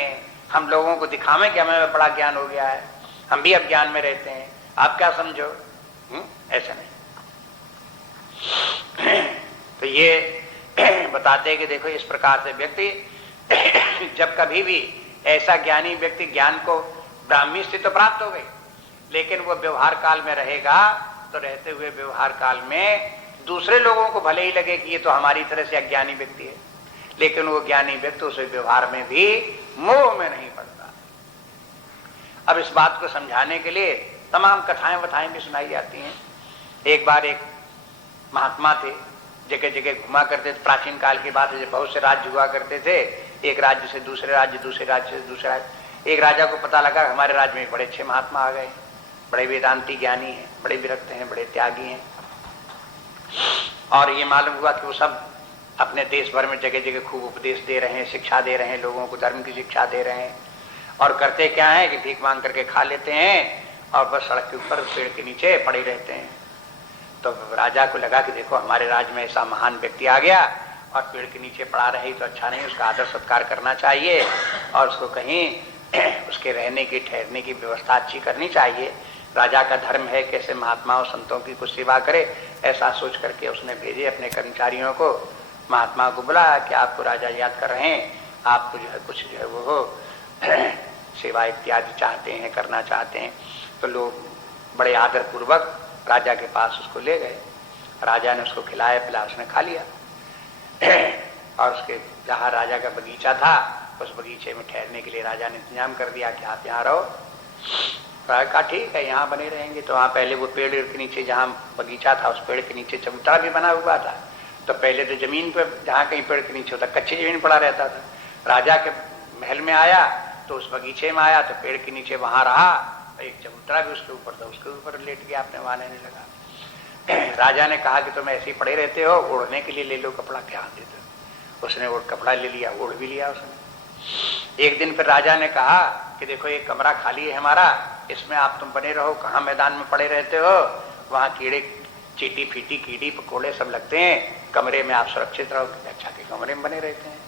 हम लोगों को दिखावें कि हमें बड़ा ज्ञान हो गया है, हम भी अब ज्ञान में रहते हैं, आप क्या समझो? ऐसा नहीं। तो ये बताते हैं कि देखो इस प्रकार से व्यक्ति जब कभी भी ऐसा ज्ञानी व्यक्ति ज्ञान को ब्राह्मी स्थिति तो प्राप्त हो गई, लेकिन वो व्यवहार काल में रहेगा, तो रहते हुए व्यवहार काल में दूसरे लोगों को भले ही लगे कि ये तो हमारी तरह से अज्ञानी व्यक्ति है, लेकिन वो ज्ञानी व्यक्ति उस व्यवहार में भी मोह में नहीं पड़ता। अब इस बात को समझाने के लिए तमाम कथाएं वथाएं भी सुनाई जाती हैं। एक बार एक महात्मा थे, जगह जगह घुमा करते थे। प्राचीन काल की बात है, बहुत से राज्य हुआ करते थे, एक राज्य से दूसरे राज्य, दूसरे राज्य से दूसरे राज्य, एक राजा को पता लगा हमारे राज्य में बड़े अच्छे महात्मा आ गए, बड़े वेदांती ज्ञानी हैं, बड़े विरक्त हैं, बड़े त्यागी हैं। और ये मालूम हुआ कि वो सब अपने देश भर में जगह जगह खूब उपदेश दे रहे हैं, शिक्षा दे रहे हैं, लोगों को धर्म की शिक्षा दे रहे हैं। और करते क्या है कि भीख मांग करके खा लेते हैं और बस सड़क के ऊपर पेड़ के नीचे पड़े रहते हैं। तो राजा को लगा कि देखो हमारे राज्य में ऐसा महान व्यक्ति आ गया और पेड़ के नीचे पड़ा रहे तो अच्छा नहीं, उसका आदर सत्कार करना चाहिए और उसको कहीं उसके रहने की ठहरने की व्यवस्था अच्छी करनी चाहिए। राजा का धर्म है कैसे महात्माओं संतों की कुछ सेवा करे, ऐसा सोच करके उसने भेजे अपने कर्मचारियों को, महात्मा को बुलाया कि आपको राजा याद कर रहे हैं, आपको जो है कुछ जो है वो सेवा इत्यादि चाहते हैं, करना चाहते हैं। तो लोग बड़े आदर पूर्वक राजा के पास उसको ले गए। राजा ने उसको खिलाया पिलाया, उसने खा लिया। और उसके जहाँ राजा का बगीचा था उस बगीचे में ठहरने के लिए राजा ने इंतजाम कर दिया कि आप यहाँ रहो। राजा कहा ठीक है यहाँ बने रहेंगे। तो वहाँ पहले वो पेड़ के नीचे जहाँ बगीचा था उस पेड़ के नीचे चबूतरा भी बना हुआ था। तो पहले तो जमीन पर जहाँ कहीं पेड़ के नीचे होता कच्ची जमीन पड़ा रहता था। राजा के महल में आया तो उस बगीचे में आया तो पेड़ के नीचे वहां रहा, एक चबूतरा भी उसके ऊपर था, उसके ऊपर लेट गया, अपने वहां रहने लगा। राजा ने कहा कि तुम ऐसे ही पड़े रहते हो, ओढ़ने के लिए ले लो कपड़ा, क्या देते हो। उसने वो कपड़ा ले लिया, ओढ़ भी लिया उसने। एक दिन फिर राजा ने कहा कि देखो ये कमरा खाली है हमारा, इसमें आप तुम बने रहो, कहाँ मैदान में पड़े रहते हो, वहां कीड़े चीटी फीटी कीड़ी पकोड़े सब लगते हैं, कमरे में आप सुरक्षित रहो। अच्छा के कमरे में बने रहते हैं।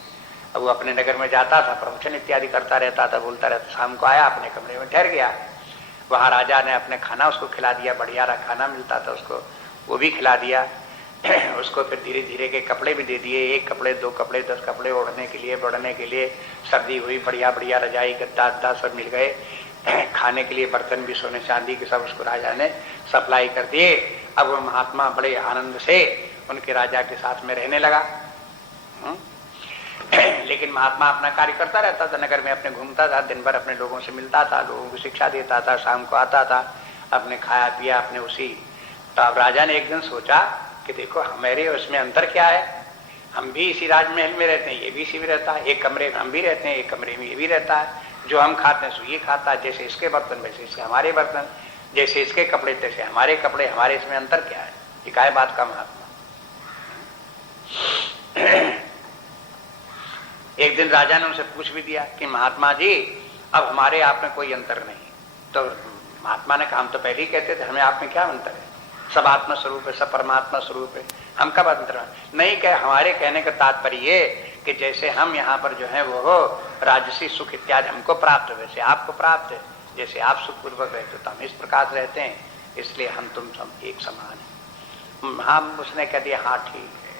अब वो अपने नगर में जाता था, प्रवचन इत्यादि करता रहता था, बोलता रहता। शाम को आया अपने कमरे में ठहर गया। वहां राजा ने अपने खाना उसको खिला दिया, बढ़िया खाना मिलता था उसको, वो भी खिला दिया। उसको फिर धीरे धीरे के कपड़े भी दे दिए, 1 कपड़े 2 कपड़े 10 कपड़े ओढ़ने के लिए, बढ़ने के लिए। सर्दी हुई, बढ़िया बढ़िया रजाई गद्दा अद्दा सब मिल गए। खाने के लिए बर्तन भी सोने चांदी के सब उसको राजा ने सप्लाई कर दिए। अब वो महात्मा बड़े आनंद से उनके राजा के साथ में रहने लगा। लेकिन महात्मा अपना कार्य करता रहता था, नगर में अपने घूमता था, दिन भर अपने लोगों से मिलता था, लोगों को शिक्षा देता था, शाम को आता था, अपने खाया पिया अपने उसी। तो अब राजा ने एक दिन सोचा कि देखो हमारे उसमें अंतर क्या है, हम भी इसी राजमहल में रहते हैं, ये भी इसी में रहता है, एक कमरे में हम भी रहते हैं, एक कमरे में ये भी रहता है। जो हम खाते हैं सो ये खाता है, जैसे इसके बर्तन वैसे इसके हमारे बर्तन, जैसे इसके कपड़े तैसे हमारे कपड़े, हमारे इसमें अंतर क्या है। ये काय बात का महात्मा। एक दिन राजा ने उनसे पूछ भी दिया कि महात्मा जी अब हमारे आप में कोई अंतर नहीं। तो महात्मा ने कहा हम तो पहले ही कहते थे, हमें आप में क्या अंतर है, सब आत्मा स्वरूप है, सब परमात्मा स्वरूप है, हम कब अंतर नहीं कहे। हमारे कहने का तात्पर्य ये कि जैसे हम यहाँ पर जो है वो हो राजसी सुख इत्यादि हमको प्राप्त है, वैसे आपको प्राप्त है, जैसे आप सुखपूर्वक रहते हो तो हम इस प्रकार रहते हैं, इसलिए हम तुम सब एक समान है। हम उसने कह दिया हाँ ठीक है,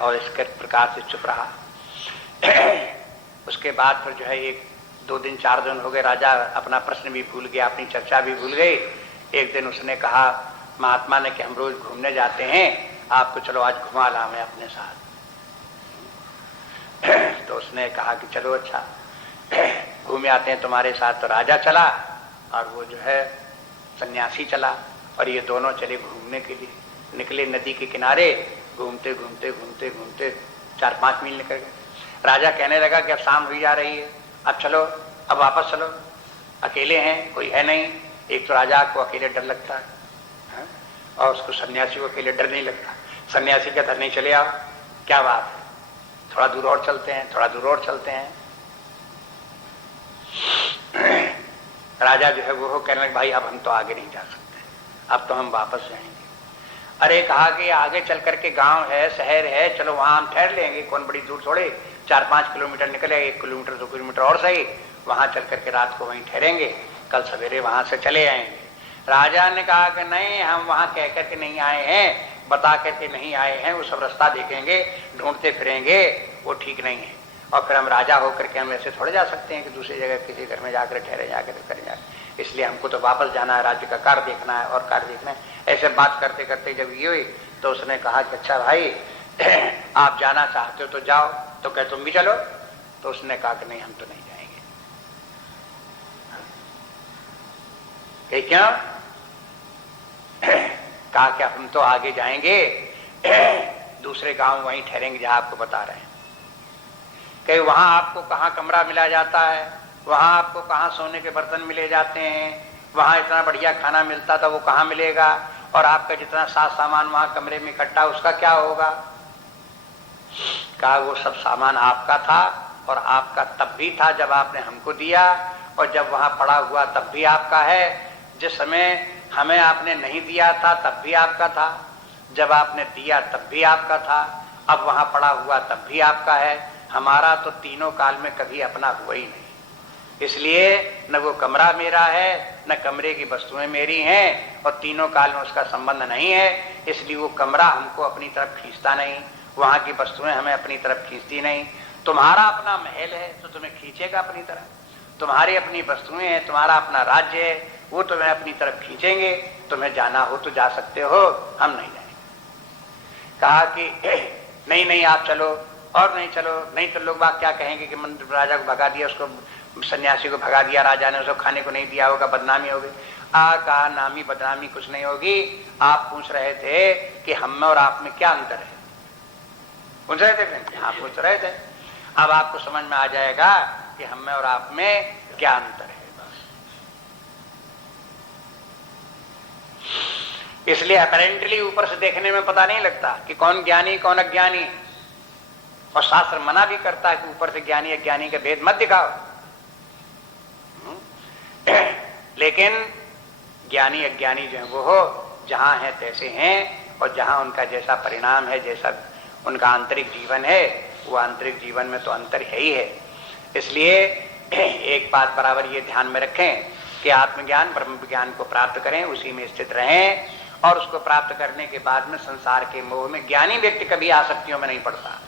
और इस प्रकार से चुप रहा। उसके बाद फिर जो है 1-2 दिन 4 दिन हो गए, राजा अपना प्रश्न भी भूल गया, अपनी चर्चा भी भूल गई। एक दिन उसने कहा महात्मा ने कि हम रोज घूमने जाते हैं, आपको चलो आज घुमा ला मैं अपने साथ। तो उसने कहा कि चलो अच्छा घूमे आते हैं तुम्हारे साथ। तो राजा चला और वो जो है सन्यासी चला, और ये दोनों चले घूमने के लिए, निकले नदी के किनारे, घूमते घूमते घूमते घूमते 4-5 मील निकल गए। राजा कहने लगा कि अब शाम हुई जा रही है, अब चलो, अब वापस चलो, अकेले हैं, कोई है नहीं। एक तो राजा को अकेले डर लगता है और उसको सन्यासी को अकेले डर नहीं लगता। सन्यासी कहता नहीं चले आओ, क्या बात है, थोड़ा दूर और चलते हैं, थोड़ा दूर और चलते हैं। राजा जो है वो कहने लगे भाई अब हम तो आगे नहीं जा सकते, अब तो हम वापस जाएंगे। अरे कहा कि आगे चल करके गांव है, शहर है, चलो वहां हम ठहर लेंगे, कौन बड़ी दूर थोड़े, 4-5 किलोमीटर निकले, 1 किलोमीटर 2 किलोमीटर और सही, वहां चल करके रात को वहीं ठहरेंगे, कल सवेरे वहां से चले आएंगे। राजा ने कहा कि नहीं, हम वहां कह करके नहीं आए हैं, बता करके नहीं आए हैं, वो सब रास्ता देखेंगे, ढूंढते फिरेंगे, वो ठीक नहीं है। और फिर हम राजा होकर के हम ऐसे थोड़े जा सकते हैं कि दूसरी जगह किसी घर में जाकर ठहरे, जाकर करें जाकर, इसलिए हमको तो वापस जाना है, राज्य का कार्य देखना है और कार्य देखना है। ऐसे बात करते करते जब ये हुई तो उसने कहा कि अच्छा भाई आप जाना चाहते हो तो जाओ, तो कहे तुम भी चलो। तो उसने कहा कि नहीं हम तो नहीं जाएंगे। क्यों? कहा कि हम तो आगे जाएंगे, दूसरे गांव वहीं ठहरेंगे जहां आपको बता रहे हैं। कहीं वहां आपको कहाँ कमरा मिला जाता है, वहां आपको कहाँ सोने के बर्तन मिले जाते हैं, वहां इतना बढ़िया खाना मिलता था वो कहाँ मिलेगा, और आपका जितना साथ सामान वहां कमरे में इकट्ठा उसका क्या होगा। कहा वो सब सामान आपका था, और आपका तब भी था जब आपने हमको दिया, और जब वहां पड़ा हुआ तब भी आपका है। जिस समय हमें आपने नहीं दिया था तब भी आपका था, जब आपने दिया तब भी आपका था, अब वहां पड़ा हुआ तब भी आपका है। हमारा तो तीनों काल में कभी अपना हुआ ही नहीं, इसलिए न वो कमरा मेरा है न कमरे की वस्तुएं मेरी हैं, और तीनों काल में उसका संबंध नहीं है। इसलिए वो कमरा हमको अपनी तरफ खींचता नहीं, वहां की वस्तुएं हमें अपनी तरफ खींचती नहीं। तुम्हारा अपना महल है तो तुम्हें खींचेगा अपनी तरफ, तुम्हारी अपनी वस्तुएं हैं, तुम्हारा अपना राज्य है, वो तुम्हें अपनी तरफ खींचेंगे। तुम्हें जाना हो तो जा सकते हो, हम नहीं जाएंगे। कहा कि नहीं नहीं आप चलो, और नहीं चलो, नहीं तो लोग बात क्या कहेंगे कि मंत्री राजा को भगा दिया, उसको सन्यासी को भगा दिया राजा ने, उसको खाने को नहीं दिया होगा, बदनामी होगी। कहा नामी बदनामी कुछ नहीं होगी। आप पूछ रहे थे कि हम में और आप में क्या अंतर है, पूछ रहे थे, आप पूछ रहे थे। अब आपको समझ में आ जाएगा कि हम में और आप में क्या अंतर है। इसलिए अपेरेंटली ऊपर से देखने में पता नहीं लगता कि कौन ज्ञानी कौन अज्ञानी, और शास्त्र मना भी करता है कि ऊपर से ज्ञानी अज्ञानी का भेद मत दिखाओ। लेकिन ज्ञानी अज्ञानी जो है वो हो जहां है तैसे हैं, और जहां उनका जैसा परिणाम है, जैसा उनका आंतरिक जीवन है, वो आंतरिक जीवन में तो अंतर है ही है। इसलिए एक बात बराबर ये ध्यान में रखें कि आत्मज्ञान ब्रह्म ज्ञान को प्राप्त करें, उसी में स्थित रहें, और उसको प्राप्त करने के बाद में संसार के मोह में ज्ञानी व्यक्ति कभी आसक्तियों में नहीं पड़ता।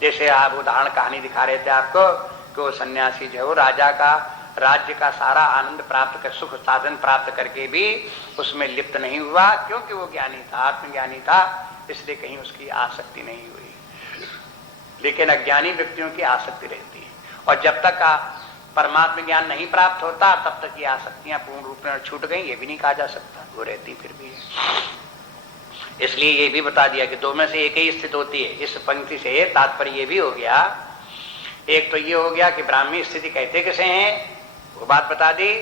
जैसे आप उदाहरण कहानी दिखा रहे थे आपको कि वो सन्यासी जो है राजा का राज्य का सारा आनंद प्राप्त कर, सुख साधन प्राप्त करके भी उसमें लिप्त नहीं हुआ, क्योंकि वो ज्ञानी था, आत्मज्ञानी था, इसलिए कहीं उसकी आसक्ति नहीं हुई। लेकिन अज्ञानी व्यक्तियों की आसक्ति रहती है, और जब तक परमात्मा ज्ञान नहीं प्राप्त होता तब तक ये आसक्तियां पूर्ण रूप में छूट गई, ये भी नहीं कहा जा सकता, वो रहती फिर भी है। इसलिए ये भी बता दिया कि दो में से एक ही स्थित होती है। इस पंक्ति से तात्पर्य ये भी हो गया, एक तो ये हो गया कि ब्राह्मी स्थिति कहते किसे हैं, वो बात बता दी।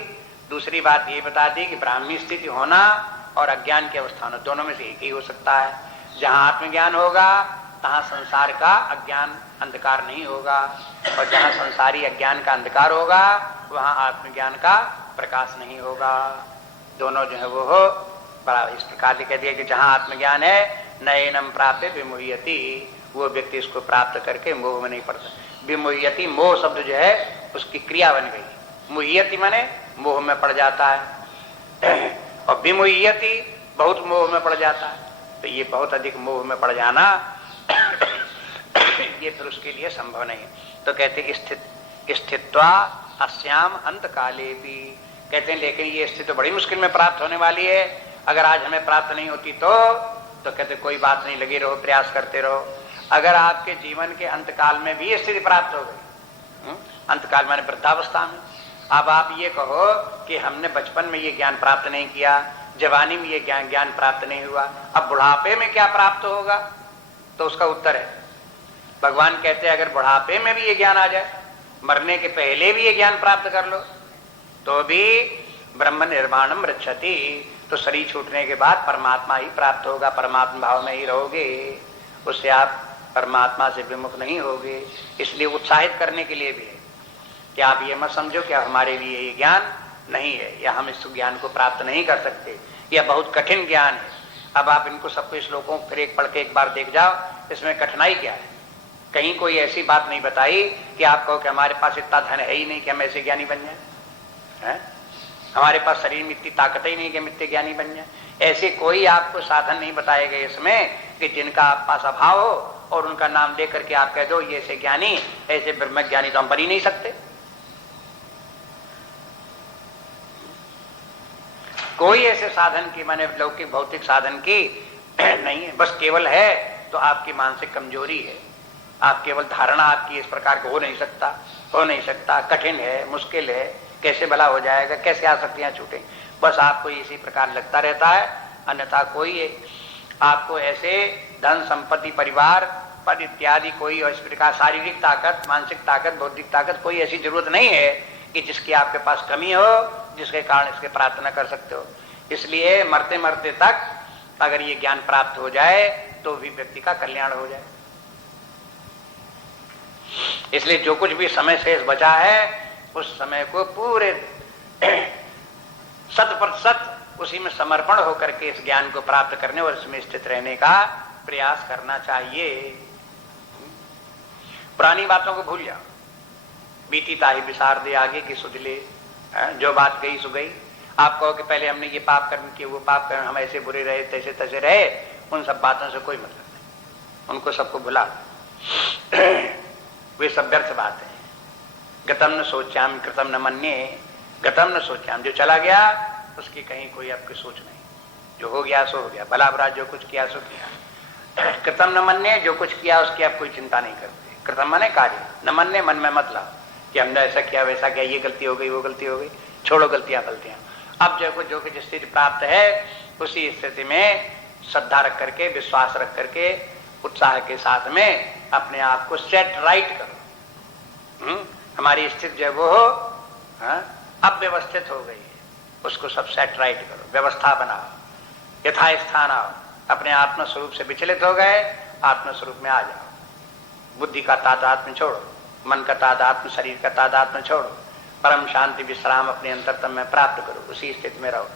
दूसरी बात ये बता दी कि ब्राह्मी स्थिति होना और अज्ञान की अवस्था होना, दोनों में से एक ही हो सकता है। जहां आत्मज्ञान होगा तहां संसार का अज्ञान अंधकार नहीं होगा, और जहां संसारी अज्ञान का अंधकार होगा वहां आत्मज्ञान का प्रकाश नहीं होगा। दोनों जो है वो हो बराबर। इस प्रकार से कह दिया कि जहां आत्मज्ञान है नयनम प्राप्य विमुह्यति, वो व्यक्ति इसको प्राप्त करके मोह में नहीं पड़ता। विमुह्यति मोह शब्द जो है उसकी क्रिया बन गई, मुह्यति माने मोह में पड़ जाता है, और विमुह्यति बहुत मोह में पड़ जाता है। तो ये बहुत अधिक मोह में पड़ जाना ये फिर उसके लिए संभव नहीं। तो कहते स्थित्वा अस्याम अंत काले भी, कहते हैं लेकिन ये स्थिति तो बड़ी मुश्किल में प्राप्त होने वाली है। अगर आज हमें प्राप्त नहीं होती तो कहते कोई बात नहीं, लगे रहो, प्रयास करते रहो। अगर आपके जीवन के अंतकाल में भी स्थिति प्राप्त हो गई, अंतकाल माने वृद्धावस्था में, अब आप ये कहो कि हमने बचपन में ये ज्ञान प्राप्त नहीं किया, जवानी में ये ज्ञान प्राप्त नहीं हुआ, अब बुढ़ापे में क्या प्राप्त होगा, तो उसका उत्तर है भगवान कहते हैं अगर बुढ़ापे में भी ये ज्ञान आ जाए, मरने के पहले भी ये ज्ञान प्राप्त कर लो, तो भी ब्रह्म निर्वाणम रक्षति, तो शरीर छूटने के बाद परमात्मा ही प्राप्त होगा, परमात्मा भाव में ही रहोगे, उससे आप परमात्मा से विमुख नहीं होगे। इसलिए उत्साहित करने के लिए भी है कि आप ये मत समझो कि हमारे लिए ये ज्ञान नहीं है, या हम इस ज्ञान को प्राप्त नहीं कर सकते, यह बहुत कठिन ज्ञान है। अब आप इनको सबको श्लोकों फिर एक पढ़ के एक बार देख जाओ, इसमें कठिनाई क्या है। कहीं कोई ऐसी बात नहीं बताई कि आप कहो कि हमारे पास इतना धन है ही नहीं कि हम ऐसे ज्ञानी बन जाए, हमारे पास शरीर में इतनी ताकत ही नहीं कि हम इतने ज्ञानी बन जाए। ऐसे कोई आपको साधन नहीं बताए गए इसमें कि जिनका आप पास अभाव हो और उनका नाम दे करके आप कह दो ये ऐसे ज्ञानी, ऐसे ब्रह्म ज्ञानी तो हम बन ही नहीं सकते। कोई ऐसे साधन की माने लौकिक भौतिक साधन की नहीं है, बस केवल है तो आपकी मानसिक कमजोरी है, आप केवल धारणा आपकी इस प्रकार को हो नहीं सकता, कठिन है, मुश्किल है, कैसे भला हो जाएगा, कैसे आसक्तियां छूटे, बस आपको इसी प्रकार लगता रहता है। अन्यथा कोई आपको ऐसे धन संपत्ति परिवार पद इत्यादि कोई इस प्रकार शारीरिक ताकत, मानसिक ताकत, बौद्धिक ताकत कोई ऐसी जरूरत नहीं है कि जिसकी आपके पास कमी हो, जिसके कारण इसके प्रार्थना कर सकते हो। इसलिए मरते मरते तक अगर ये ज्ञान प्राप्त हो जाए तो भी व्यक्ति का कल्याण हो जाए। इसलिए जो कुछ भी समय शेष बचा है उस समय को पूरे 100% उसी में समर्पण होकर के इस ज्ञान को प्राप्त करने और इसमें स्थित रहने का प्रयास करना चाहिए। पुरानी बातों को भूल जाओ, बीती ताही विसार दे आगे की सुध ले, जो बात गई सो गई। आप कहो कि पहले हमने ये पाप कर्म किए, वो पाप कर्म, हम ऐसे बुरे रहे, तैसे तैसे रहे, उन सब बातों से कोई मतलब नहीं, उनको सबको भुला वे सब व्यर्थ बात है। गतम न सोचाम कृतम न मन्ये, गतम न सोचाम, जो चला गया उसकी कहीं कोई आपकी सोच नहीं, जो हो गया सो हो गया, भला बुरा जो कुछ किया सो किया। कृतम न मन्ये, जो कुछ किया उसकी आप कोई चिंता नहीं करते। कृतम माने कार्य, न मन्ये मन में मत लाओ कि हमने ऐसा किया वैसा किया, ये गलती हो गई वो गलती हो गई, छोड़ो गलतियां गलतियां। अब जो कुछ स्थिति प्राप्त है उसी स्थिति में श्रद्धा रख करके, विश्वास रख करके, उत्साह के साथ में अपने आप को सेट राइट करो। हमारी स्थिति जो वो हो अब व्यवस्थित हो गई है, उसको सब सेट राइट करो, व्यवस्था बनाओ, यथास्थान आओ, अपने आत्म स्वरूप से विचलित हो गए, आत्म स्वरूप में आ जाओ। बुद्धि का तादात्म्य छोड़ो, मन का तादात्म्य, शरीर का तादात्म्य छोड़ो, परम शांति विश्राम अपने अंतरतम में प्राप्त करो, उसी स्थिति में रहो।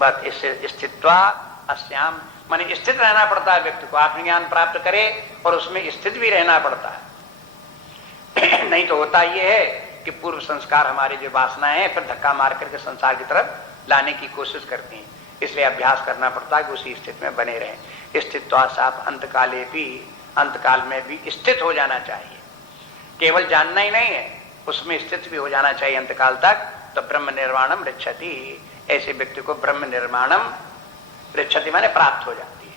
बस इससे स्थित्वा अस्याम, माने स्थित रहना पड़ता है व्यक्ति को, आत्मज्ञान प्राप्त करे और उसमें स्थित भी रहना पड़ता है। नहीं तो होता ये है कि पूर्व संस्कार हमारी जो वासनाएं हैं फिर धक्का मार करके संसार की तरफ लाने की कोशिश करती हैं। इसलिए अभ्यास करना पड़ता है कि उसी स्थिति में बने रहें। स्थित्वा साफ अंतकाले भी, अंतकाल में भी स्थित हो जाना चाहिए, केवल जानना ही नहीं है, उसमें स्थित भी हो जाना चाहिए अंतकाल तक। तो ब्रह्म निर्वाणम ऋच्छति, ऐसे व्यक्ति को ब्रह्म निर्वाणम, ऋच्छति माने प्राप्त हो जाती है,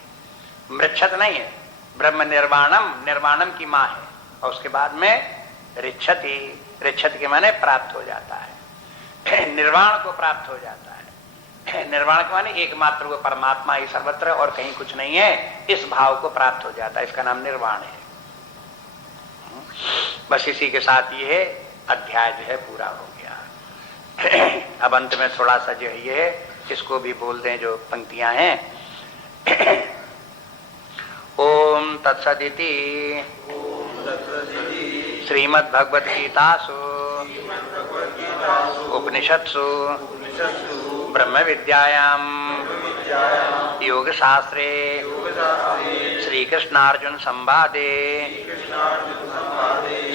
मृच्छत नहीं है। ब्रह्म निर्वाणम, निर्वाणम की मां है, और उसके बाद में ऋच्छति, ऋच्छति के माने प्राप्त हो जाता है, निर्वाण को प्राप्त हो जाता है। निर्वाण के माने एकमात्र वो परमात्मा ही सर्वत्र और कहीं कुछ नहीं है, इस भाव को प्राप्त हो जाता है, इसका नाम निर्वाण है। बस इसी के साथ ये अध्याय जो है पूरा हो गया। अब अंत में थोड़ा सा जो है ये इसको भी बोल दें, जो पंक्तियां हैं। ओम तत्सदिति श्रीमद् भगवद गीतासु उपनिषत्सु ब्रह्म विद्यायां योग शास्त्रे श्री कृष्णार्जुन संवादे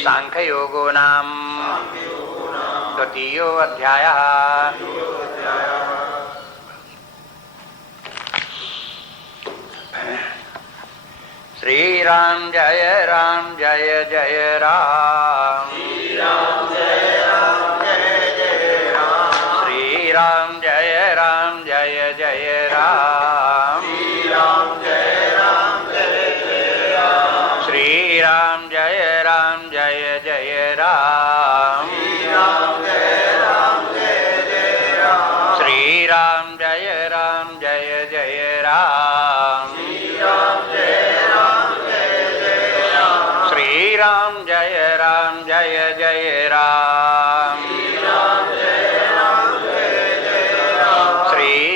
सांख्य योगो नाम द्वितीयो अध्यायः। श्री राम जय जय राम, श्री राम जय जय राम, श्री राम जय जय राम, श्री राम जय जय राम, श्री राम जय जय राम, श्री राम जय जय राम, श्री राम जय जय राम, श्री राम श्री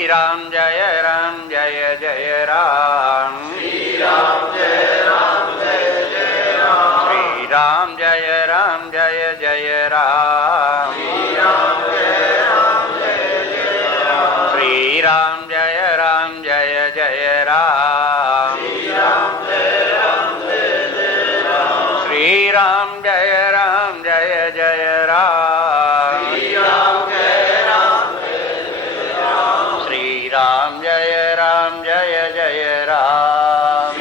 राम जय जय राम, श्री राम जय जय राम, श्री राम जय जय राम, श्री राम जय जय राम,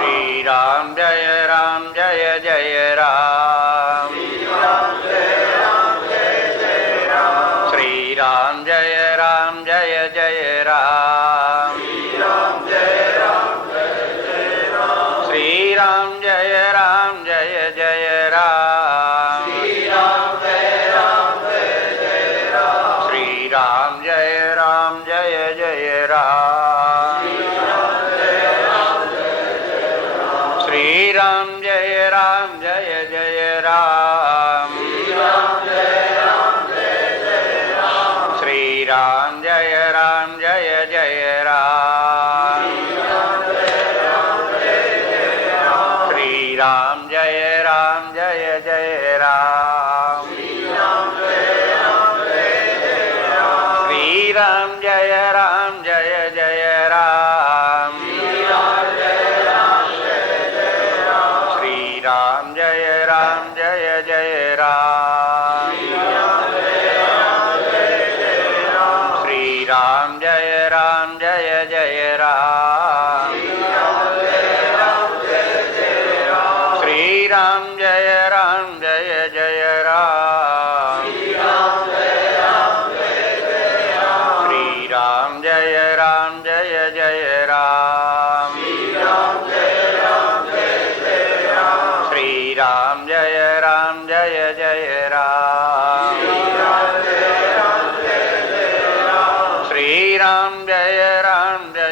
श्री राम जय जय राम, श्री राम जय जय राम, श्री राम जय जय राम, श्री राम जय जय राम, श्री राम जय जय राम, श्री राम जय जय राम, श्री राम जय जय राम, श्री राम जय जय राम, श्री राम जय जय राम, पांड्य